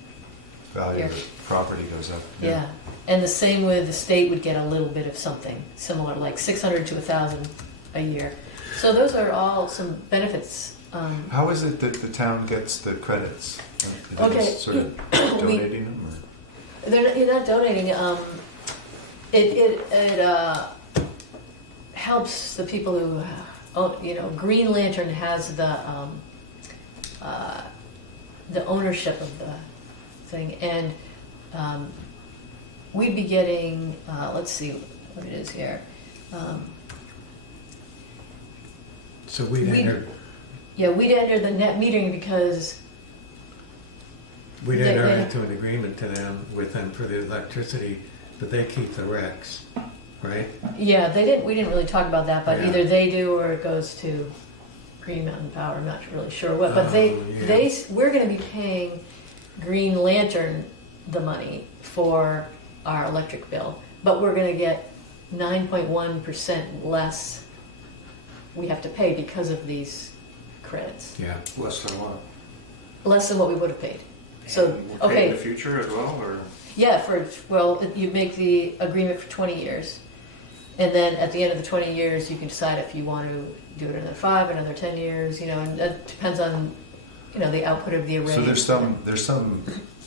Value Here. of the property goes up. Yeah, and the same with the state would get a little bit of something similar, like 600 to 1,000 a year. So those are all some benefits. How is it that the town gets the credits? Are they Okay. just sort of donating them? You're not donating. It helps the people who own, Green Lantern has the ownership of the thing, and we'd be getting. Let's see what it is here. So we'd enter We'd enter the net metering because We'd They- enter they- into an agreement with them for the electricity, but they keep the recs, right? we didn't really talk about that, but Yeah. either they do or it goes to Green Mountain Power. I'm not really sure what, but Oh, yeah. we're going to be paying Green Lantern the money for our electric bill, but we're going to get 9.1% less we have to pay because of these credits, Yeah. Less than what? less than what we would have paid. So, We'll pay in okay, the future as well, or? yeah, you make the agreement for 20 years. And then at the end of the 20 years, you can decide if you want to do it another 5, another 10 years, and that depends on, the output of the array. So there's some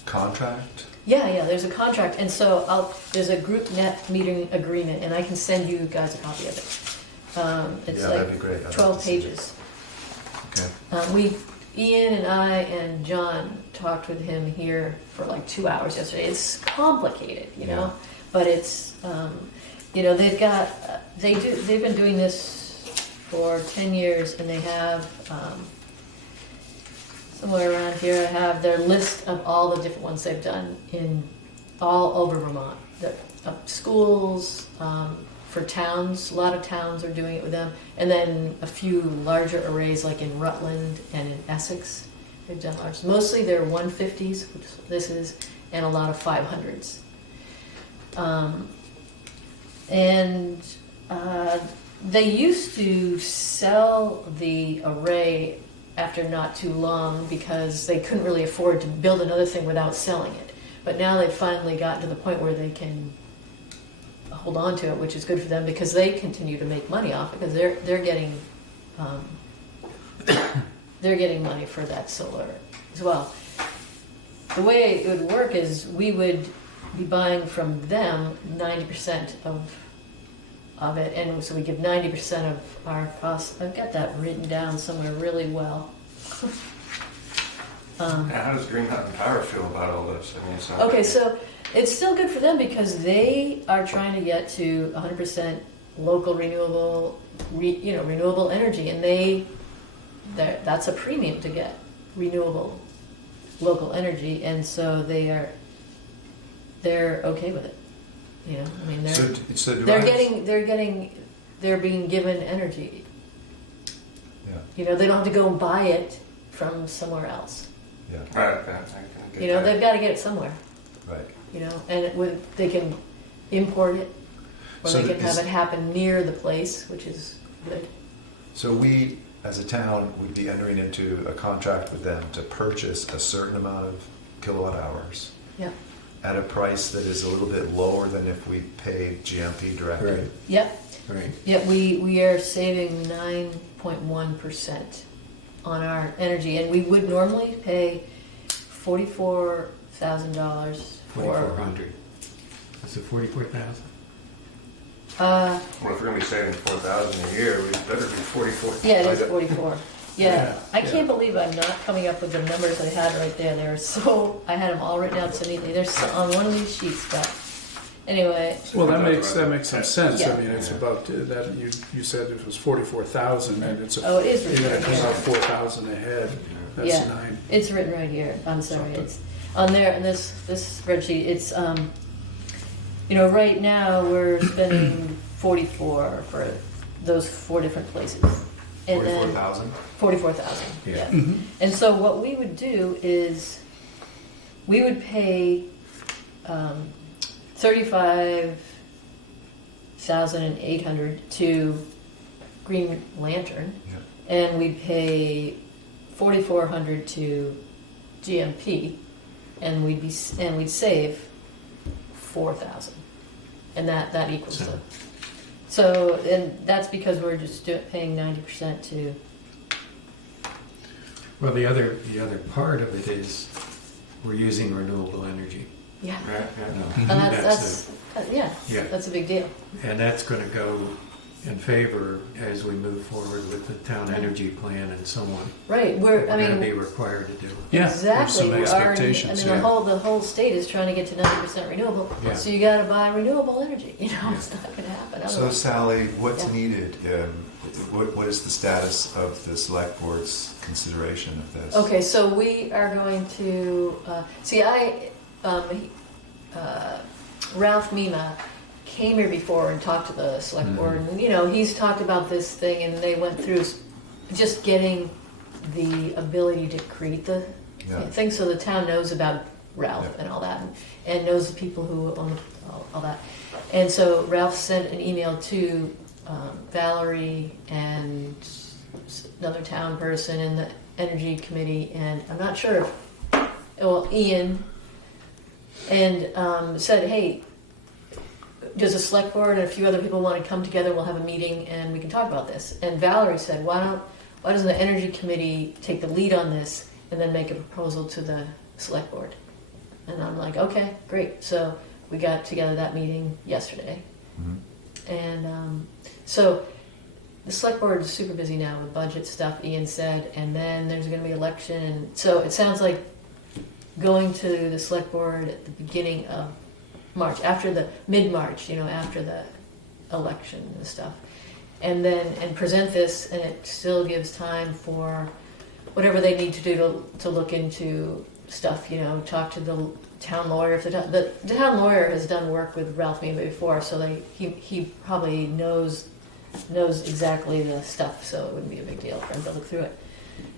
contract? Yeah, there's a contract, and so there's a group net metering agreement, and I can send you guys a copy of it. It's Yeah, that'd be great. I'd like 12 to see it. pages. Okay. Ian and I and John talked with him here for like 2 hours yesterday. It's complicated, Yeah. but it's, they've been doing this for 10 years, and they have, somewhere around here, I have their list of all the different ones they've done in all over Vermont. The schools, for towns, a lot of towns are doing it with them, and then a few larger arrays like in Rutland and in Essex. They've done large. Mostly they're 150s, which this is, and a lot of 500s. They used to sell the array after not too long because they couldn't really afford to build another thing without selling it. But now they've finally gotten to the point where they can hold on to it, which is good for them because they continue to make money off it because they're getting money for that solar as well. The way it would work is we would be buying from them 90% of it, and so we give 90% of our costs. I've got that written down somewhere really well. How does Green Mountain Power feel about all this? I mean, it's not Okay, so it's still good for them because they are trying to get to 100% local renewable, renewable energy, and that's a premium to get renewable local energy, and so they're okay with it. You know, I mean, they're being given energy. Yeah, You know, they don't have to go and buy it from somewhere else. yeah, Right, okay, I can get You know, that. they've got to get it somewhere. right. You know, and they can import it, or So they can is- have it happen near the place, which is good. So we, as a town, would be entering into a contract with them to purchase a certain amount of kilowatt hours Yeah. at a price that is a little bit lower than if we paid GMP directly. Right. Yep. Right. Yep. We are saving 9.1% on our energy, and we would normally pay $44,000 for. 4,400. Is it 44,000? Well, if we're gonna be saving 4,000 a year, we better be 44. Yeah, it is 44. Yeah. Yeah, I can't believe I'm not coming up with the numbers I had right there. They were so, I had them all written out so neatly. They're so, on one of these sheets, but anyway. Well, that makes some sense. Yeah. I mean, it's about that. You said it was 44,000, and it's Oh, it is even written it comes right out here. 4,000 ahead. That's Yeah. 9. It's written right here. I'm sorry. Something. It's on there in this spreadsheet. It's right now we're spending 44 for those 4 different places, and then 44,000? 44,000. Yeah. Yeah. Mm-hmm. And so what we would do is we would pay 35,800 to Green Lantern, Yeah. and we'd pay 4,400 to GMP, and we'd save 4,000, and that equals So- the. So, and that's because we're just paying 90% to. Well, the other part of it is we're using renewable energy. Yeah. Right, yeah. And that's Yeah. that's a big deal. And that's going to go in favor as we move forward with the town energy plan and so on. Right. We're going to be required to do. Yeah, Exactly. there's some We are. expectations. The whole state is trying to get to 90% renewable. Yeah. So you got to buy renewable energy. You know, it's not going to happen. So otherwise. Sally, what's Yeah. needed? What is the status of the select board's consideration of this? Okay, so we are going to Ralph Mima came here before and talked to the select board, and he's talked about this thing, and they went through just getting the ability to create the Yeah. thing, so the town knows about Ralph Yeah. and all that, and knows the people who own all that. And so Ralph sent an email to Valerie and another town person in the energy committee, and I'm not sure, Ian, and said, hey, does the select board and a few other people want to come together? We'll have a meeting and we can talk about this. And Valerie said, why doesn't the energy committee take the lead on this and then make a proposal to the select board? And I'm like, okay, great. So we got together that meeting yesterday. Mhm. And so the select board is super busy now with budget stuff, Ian said, and then there's going to be election. And so it sounds like going to the select board at the beginning of March, after the mid-March, after the election and stuff, and present this, and it still gives time for whatever they need to do to look into stuff. Talk to the town lawyer. If the town lawyer has done work with Ralph Mima before, so he probably knows exactly the stuff, so it wouldn't be a big deal for him to look through it.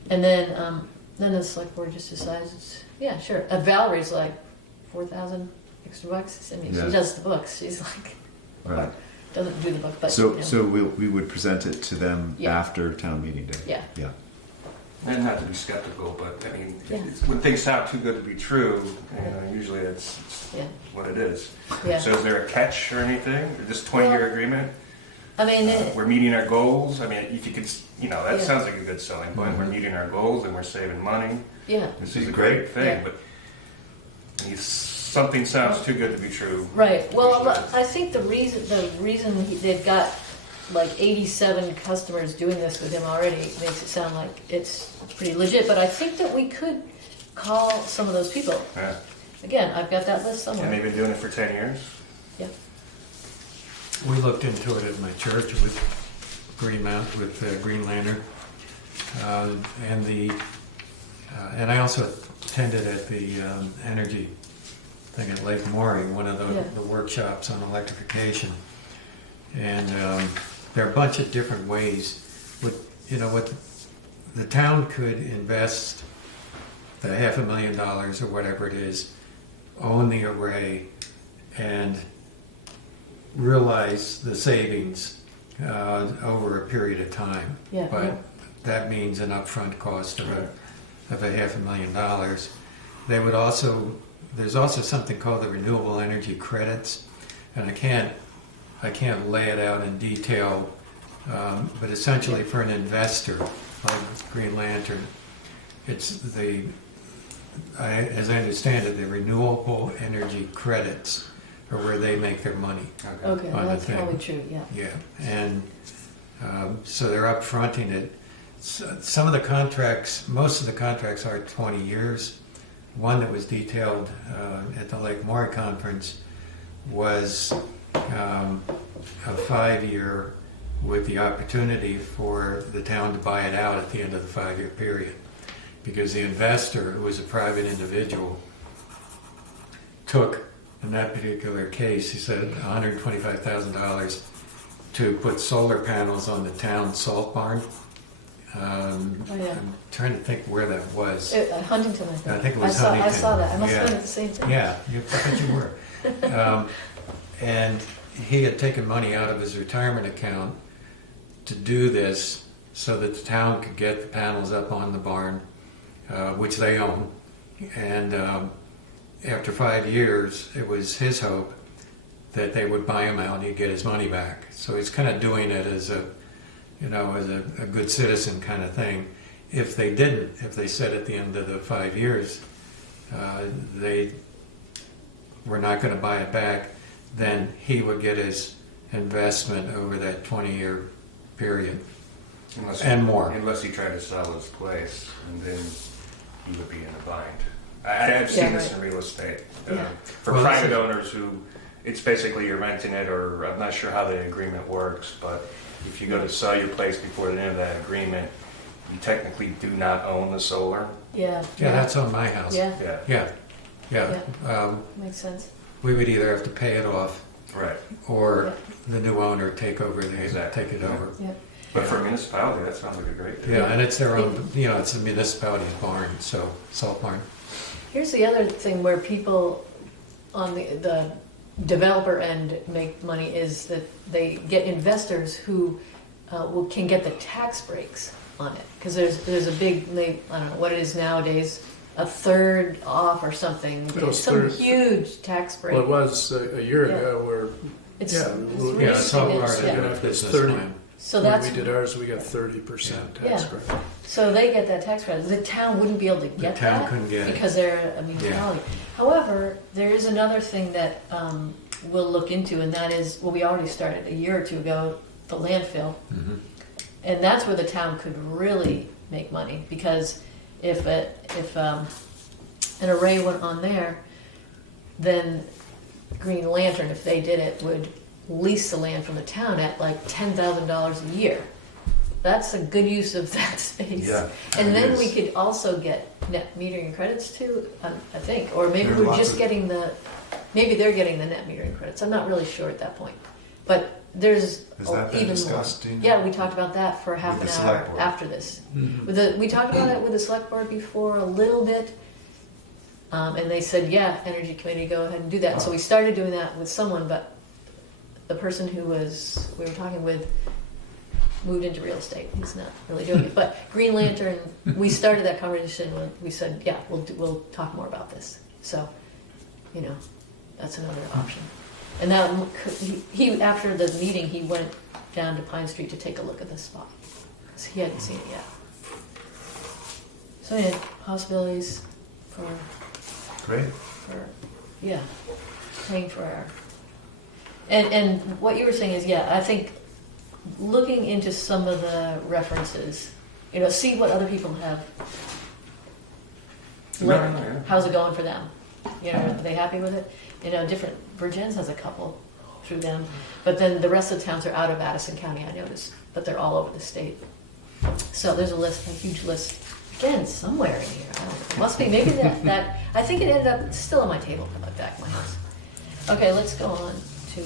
And then the select board just decides, yeah, sure. Valerie's like 4,000 extra bucks. I mean, Yeah. she does the books. She's like, Right. doesn't do the book, but, So, you know. so we would present it to them Yeah. after town meeting day? Yeah. Yeah. And not to be skeptical, but I mean, Yeah. when things sound too good to be true, usually it's Yeah. what it is. Yeah. So is there a catch or anything? Or this 20-year agreement? I mean, We're meeting our goals. I mean, if you could, that Yeah. sounds like a good selling point. We're meeting our goals and we're saving money. yeah, This is a great thing, Yeah. but if something sounds too good to be true. right. Well, usually it's- I think the reason they've got like 87 customers doing this with him already makes it sound like it's pretty legit, but I think that we could call some of those people. Yeah. Again, I've got that list And somewhere. they've been doing it for 10 years. Yeah. We looked into it at my church with Green Mountain, with Green Lantern. And I also attended at the energy thing at Lake Maury, one of Yeah. the workshops on electrification. And there are a bunch of different ways. What the town could invest the $500,000 or whatever it is, own the array, and realize the savings over a period of time. Yeah, But yeah. that means an upfront cost of a $500,000. They would also, there's also something called the renewable energy credits, and I can't lay it out in detail, but essentially for an investor like Green Lantern, it's as I understand it, the renewable energy credits are where they make their money. Okay, on the that's thing. probably true, yeah. Yeah, and so they're upfronting it. Some of the contracts, most of the contracts are 20 years. One that was detailed at the Lake Maury conference was a 5-year with the opportunity for the town to buy it out at the end of the 5-year period. Because the investor, who was a private individual, took, in that particular case, he said $125,000 to put solar panels on the town salt barn. Oh, yeah. I'm trying to think where that was. Huntington, I think. I think it was I Huntington. saw that. I must have Yeah. been at the same thing. Yeah, I bet you were. And he had taken money out of his retirement account to do this so that the town could get the panels up on the barn, which they own. And after 5 years, it was his hope that they would buy him out and he'd get his money back. So he's kind of doing it as a good citizen kind of thing. If they didn't, if they said at the end of the 5 years they were not going to buy it back, then he would get his investment over that 20-year period and more. Unless he tried to sell his place, and then he would be in a bind. I've seen this in real estate. Yeah. For Well, private this is- owners who, it's basically you're renting it, or I'm not sure how the agreement works, but if you go to sell your place before the end of that agreement, you technically do not own the solar. Yeah. Yeah, that's on my house. Yeah, Yeah, makes sense. We would either have to pay it off right. or the new owner take over, Exactly. take it over. Yeah. But for a municipality, that sounds like a great deal. Yeah, and it's their own, it's a municipality's barn, so salt barn. Here's the other thing where people on the developer end make money is that they get investors who can get the tax breaks on it. Because there's a big, I don't know what it is nowadays, a third off or something. It was Some third. huge tax break. Well, it was a year Yeah. ago where, It's, yeah, it's Yeah, it's all really part of significant. their Yeah. business 30. plan. So when that's we did ours, we got 30% tax Yeah. credit. so they get that tax credit. The town wouldn't be able to get town that couldn't get it. because they're a municipality. However, there is another thing that we'll look into, and that is, well, we already started a year or two ago, the landfill. Mhm. And that's where the town could really make money, because if an array went on there, then Green Lantern, if they did it, would lease the land from the town at like $10,000 a year. That's a good use of that space. Yeah, And it then is. we could also get net metering credits too, I think, or maybe There are we're lots just of- getting maybe they're getting the net metering credits. I'm not really sure at that point. But there's Has that been even discussed, do more. you know? Yeah, we talked about that for half With an the hour select board? after this. Mhm. We talked about it with the select board before a little bit, and they said, yeah, energy committee, go ahead and do that. So we started doing that with someone, but the person who we were talking with moved into real estate. He's not really doing it. But Green Lantern, we started that conversation when we said, yeah, we'll talk more about this. So, that's another option. And that he after the meeting, he went down to Pine Street to take a look at the spot because he hadn't seen it yet. So yeah, possibilities for Great. paying for our. And what you were saying is, I think looking into some of the references, see what other people have. Yeah. How's it going for them? Are they happy with it? Virgins has a couple through them, but then the rest of the towns are out of Addison County, I noticed, but they're all over the state. So there's a huge list, again, somewhere in here. I don't know. It must be, maybe that, I think it ended up still on my table back at my house. Okay, let's go on to,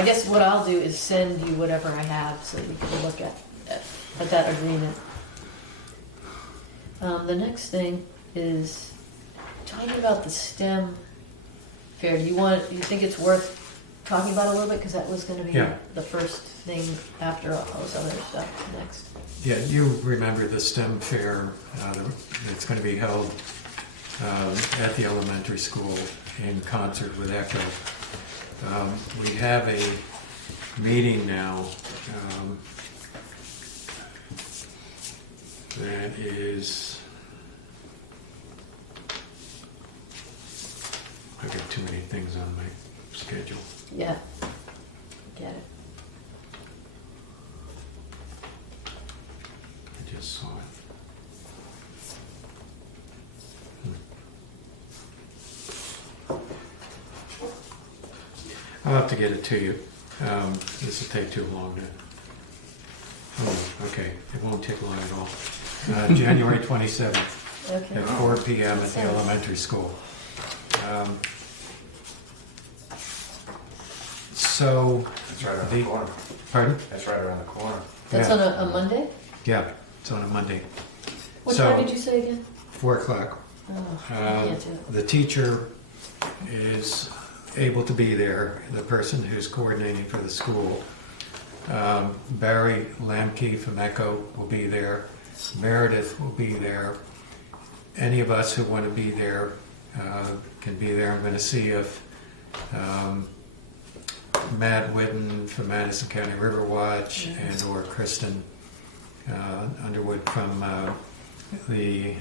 I guess what I'll do is send you whatever I have so that you can look at that agreement. The next thing is talking about the STEM fair. Do you think it's worth talking about a little bit? Because that was going to be the first thing after all this other stuff next. Yeah, you remember the STEM fair. It's going to be held at the elementary school in concert with ECHO. We have a meeting now that is... I've got too many things on my schedule. Yeah, get it. I just saw it. I'll have to get it to you. This will take too long to... Oh, okay. It won't take long at all. January 27th Okay. at 4 p.m. at the elementary school. So... That's right around the corner. Pardon? That's right around the corner. That's on a Monday? Yeah, it's on a Monday. What So- time did you say again? 4 o'clock. Oh, I can't do it. The teacher is able to be there, the person who's coordinating for the school. Barry Lamke from ECHO will be there. Meredith will be there. Any of us who want to be there can be there. I'm going to see if Matt Whitten from Madison County Riverwatch and or Kristen Underwood from the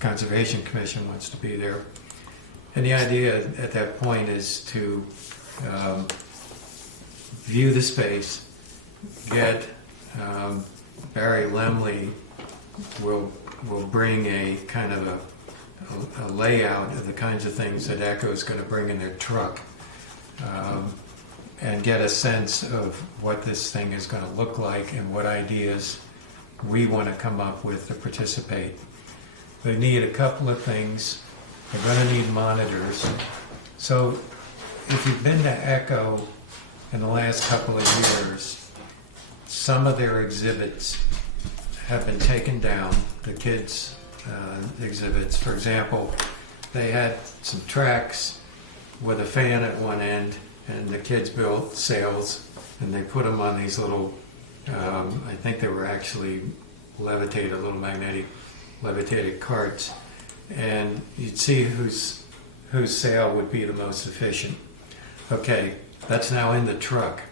Conservation Commission wants to be there. And the idea at that point is to view the space, get Barry Lemley will bring a kind of a layout of the kinds of things that ECHO is going to bring in their truck, and get a sense of what this thing is going to look like and what ideas we want to come up with to participate. They need a couple of things. They're going to need monitors. So if you've been to ECHO in the last couple of years, some of their exhibits have been taken down, the kids' exhibits. For example, they had some tracks with a fan at one end, and the kids built sails, and they put them on these little, I think they were actually levitated, little magnetic levitated carts, and you'd see whose sail would be the most efficient. Okay, that's now in the truck.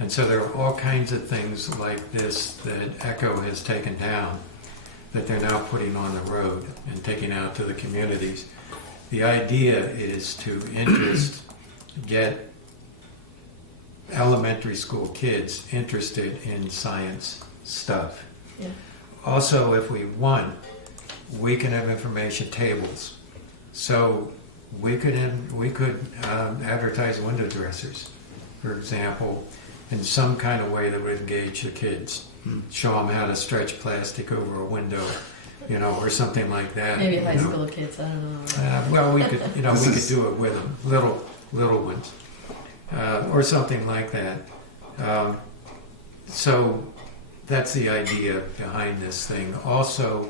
And so there are all kinds of things like this that ECHO has taken down that they're now putting on the road and taking out to the communities. The idea is to get elementary school kids interested in science stuff. Yeah. Also, if we want, we can have information tables. So we could advertise window dressers, for example, in some kind of way that would engage the kids. Show them how to stretch plastic over a window, or something like that. Maybe high school kids, I don't know. Well, we could do it with them, little ones, or something like that. So that's the idea behind this thing. Also,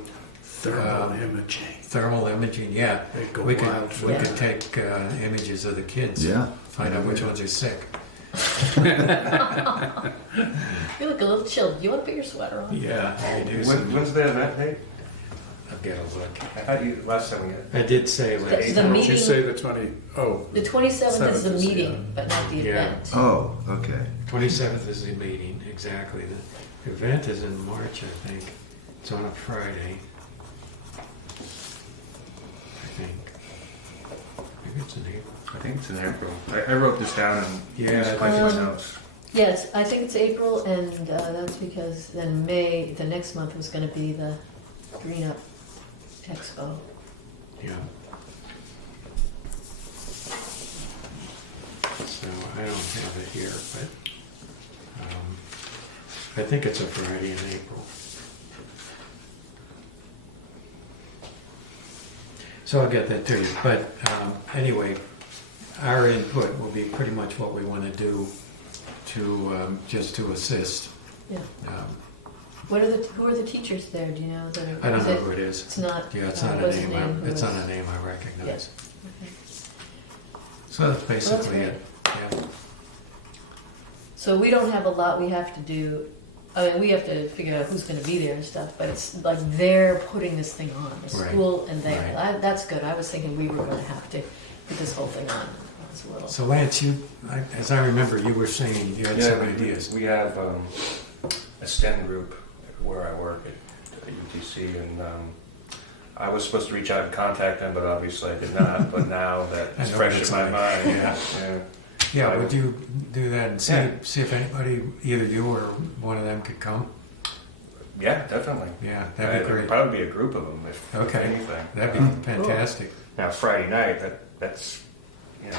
Thermal imaging. Thermal imaging, yeah. They go We wild for we that. could take images of the kids. Yeah. Find out which ones are sick. You look a little chilled. You want to put your sweater on? Yeah, I do. When's the event date? I've got to look. I thought you, last time we had. I did say The last. Did you meeting, say the 20? Oh, the 27th is the 7th is, meeting, but not the Yeah. event. Oh, okay. 27th is the meeting, exactly. The event is in March, I think. It's on a Friday. I think. Maybe it's in April. I think it's in April. I wrote this down and Yeah, used my Um, notes. Yes, I think it's April, and that's because then May, the next month, was going to be the Green Up Expo. Yeah. So I don't have it here, but I think it's a Friday in April. So I'll get that to you. But anyway, our input will be pretty much what we want to do to just to assist. Yeah. Um, Who are the teachers there? Do you know? I don't know who it is. It's not. Yeah, it's not a what's his name. Who It's is- not a name I recognize. Okay. So that's basically great. it. Yeah. So we don't have a lot we have to do. I mean, we have to figure out who's going to be there and stuff, but it's like they're putting this thing on, the Right. school and they. Right. That's good. I was thinking we were going to have to put this whole thing on. I was a little. So Lance, as I remember, you were saying you had some ideas. We have a STEM group where I work at UTC, and I was supposed to reach out and contact them, but obviously I did not. But now that I it's know fresh what in it's my like. mind, Yeah. yeah. Yeah, would you do that and Yeah. see if anybody, either you or one of them could come? Yeah, definitely. Yeah, that'd be It'd great. probably be a group of them, if Okay. anything. That'd Uh, be fantastic. Now Friday night, that's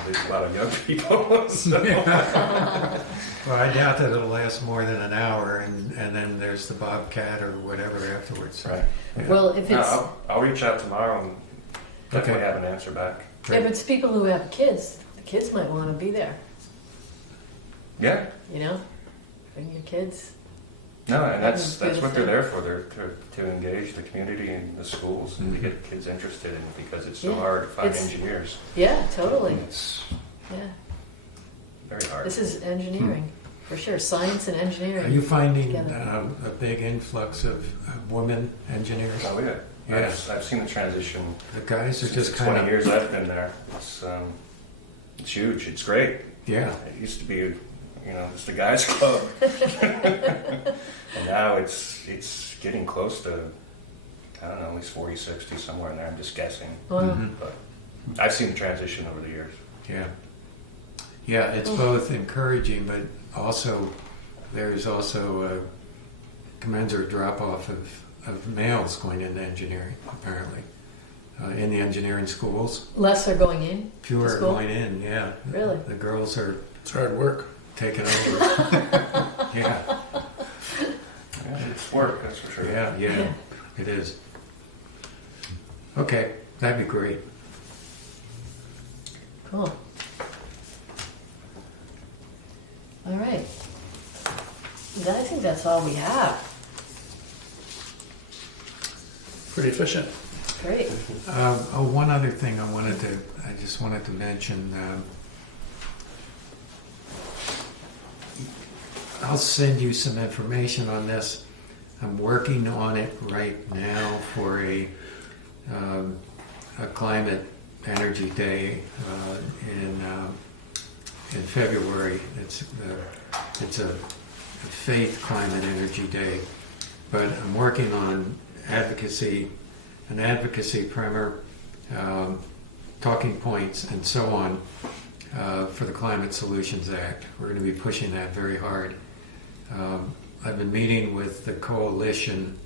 there's a lot of young people. So. Well, I doubt that it'll last more than an hour, and then there's the Bobcat or whatever afterwards. Right. Yeah. Well, if No, it's I'll reach out tomorrow and definitely Okay. have an answer back. Great. if it's people who have kids, the kids might want to be there. Yeah. You know, bring your kids. No, and that's Good what they're thing. there for. They're to engage the community and the schools and to get kids interested in it because it's so Yeah. hard to find It's- engineers. Yeah, totally. It's Yeah, very hard. this is engineering for sure. Science and engineering. Are you finding together. a big influx of women engineers? Oh yeah. Yeah. I've seen the transition. The guys are Since just the kind 20 of, years I've been there. It's huge. It's great. yeah, It used to be, just a guys' club, and now it's getting close to, I don't know, at least 40, 60, somewhere in there. I'm just guessing, Wow. Mhm. but I've seen the transition over the years. yeah. Yeah, it's both encouraging, but also, there's also a commensurate drop-off of males going into engineering, apparently. In the engineering schools, Less are going in. fewer are school? going in, yeah. Really? The girls are it's hard work. taking over. Yeah, Yeah, it's work, that's for sure. yeah, yeah, it is. Okay, that'd be great. Cool. All right. I think that's all we have. Pretty efficient. Great. One other thing I just wanted to mention. I'll send you some information on this. I'm working on it right now for a climate energy day in February. It's a faith climate energy day, but I'm working on an advocacy primer, talking points, and so on for the Climate Solutions Act. We're going to be pushing that very hard. I've been meeting with the coalition.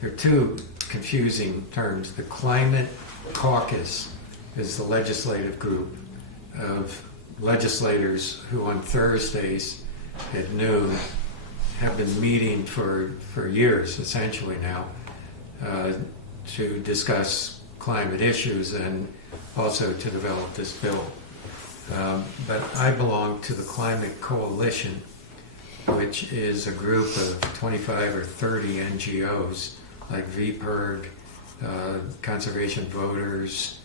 There are two confusing terms. The Climate Caucus is the legislative group of legislators who on Thursdays at noon have been meeting for years, essentially now, to discuss climate issues and also to develop this bill. But I belong to the Climate Coalition, which is a group of 25 or 30 NGOs like VPIRG Conservation Voters,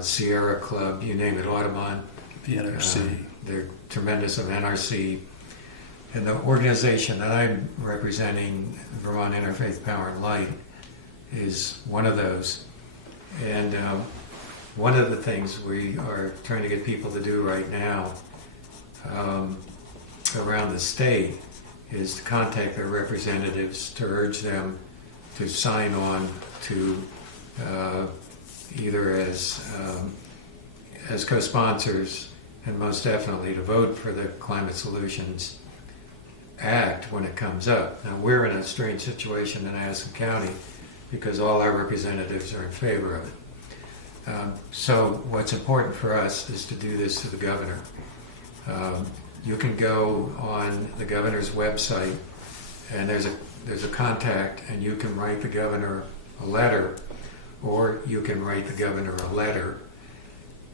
Sierra Club, you name it, Audubon. The NRC. They're tremendous of NRC. And the organization that I'm representing, Vermont Interfaith Power and Light, is one of those. And one of the things we are trying to get people to do right now around the state is to contact their representatives to urge them to sign on to either as co-sponsors and most definitely to vote for the Climate Solutions Act when it comes up. Now, we're in a strange situation in Madison County because all our representatives are in favor of it. So what's important for us is to do this to the governor. You can go on the governor's website and there's a contact, and you can write the governor a letter, or you can write the governor a letter,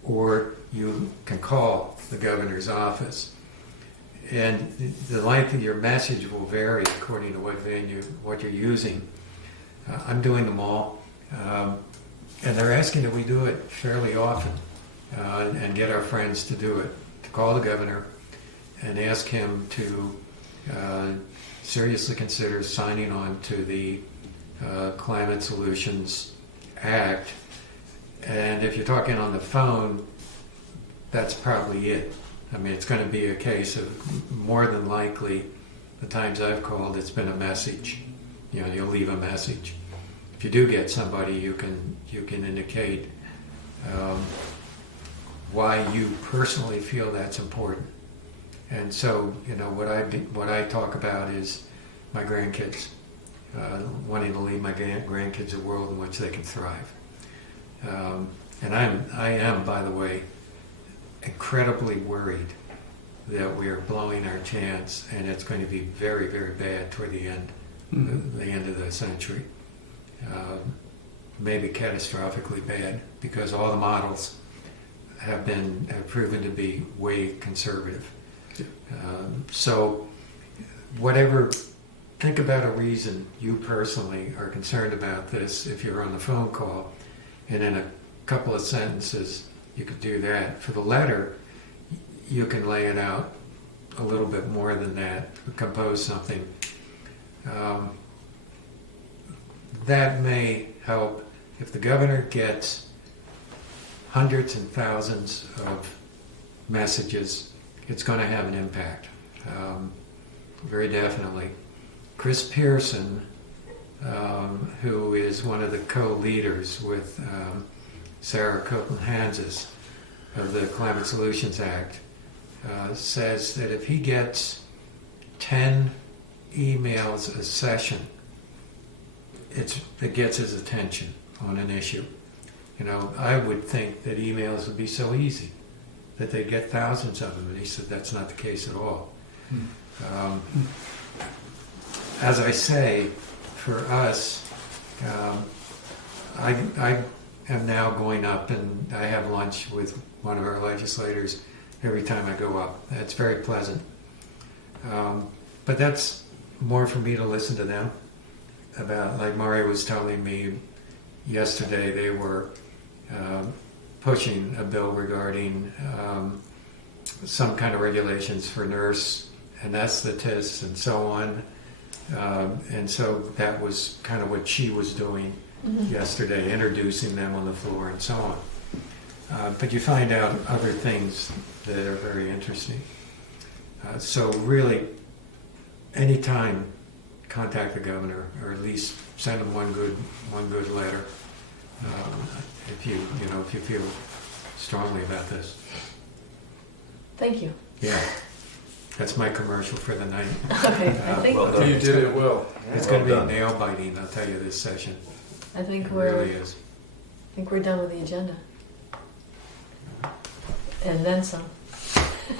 or you can call the governor's office. And the length of your message will vary according to what you're using. I'm doing them all. And they're asking that we do it fairly often and get our friends to do it, to call the governor and ask him to seriously consider signing on to the Climate Solutions Act. And if you're talking on the phone, that's probably it. I mean, it's going to be a case of more than likely, the times I've called, it's been a message. You know, you'll leave a message. If you do get somebody, you can indicate why you personally feel that's important. And so, you know, what I talk about is my grandkids, wanting to leave my grandkids a world in which they can thrive. And I am, by the way, incredibly worried that we are blowing our chance, and it's going to be very, very bad toward the end, the end of the century. Maybe catastrophically bad, because all the models have proven to be way conservative. So whatever, think about a reason you personally are concerned about this if you're on the phone call, and in a couple of sentences you could do that. For the letter, you can lay it out a little bit more than that, compose something. That may help. If the governor gets hundreds and thousands of messages, it's going to have an impact, very definitely. Chris Pearson, who is one of the co-leaders with Sarah Copeland-Hanses of the Climate Solutions Act, says that if he gets 10 emails a session, it gets his attention on an issue. You know, I would think that emails would be so easy, that they'd get thousands of them, and he said that's not the case at all. As I say, for us, I am now going up and I have lunch with one of our legislators every time I go up. It's very pleasant. But that's more for me to listen to them about, like Mario was telling me yesterday, they were pushing a bill regarding some kind of regulations for nurse anesthetists and so on. And so that was kind of what she was doing yesterday, introducing them on the floor and so on. But you find out other things that are very interesting. So really, anytime, contact the governor, or at least send him one good letter, if you feel strongly about this. Thank you. Yeah, that's my commercial for the night. Okay, I think well done. You did it well. It's Well going to done. be nail biting, I'll tell you, this session. I think It we're really is. done with the agenda. And then some.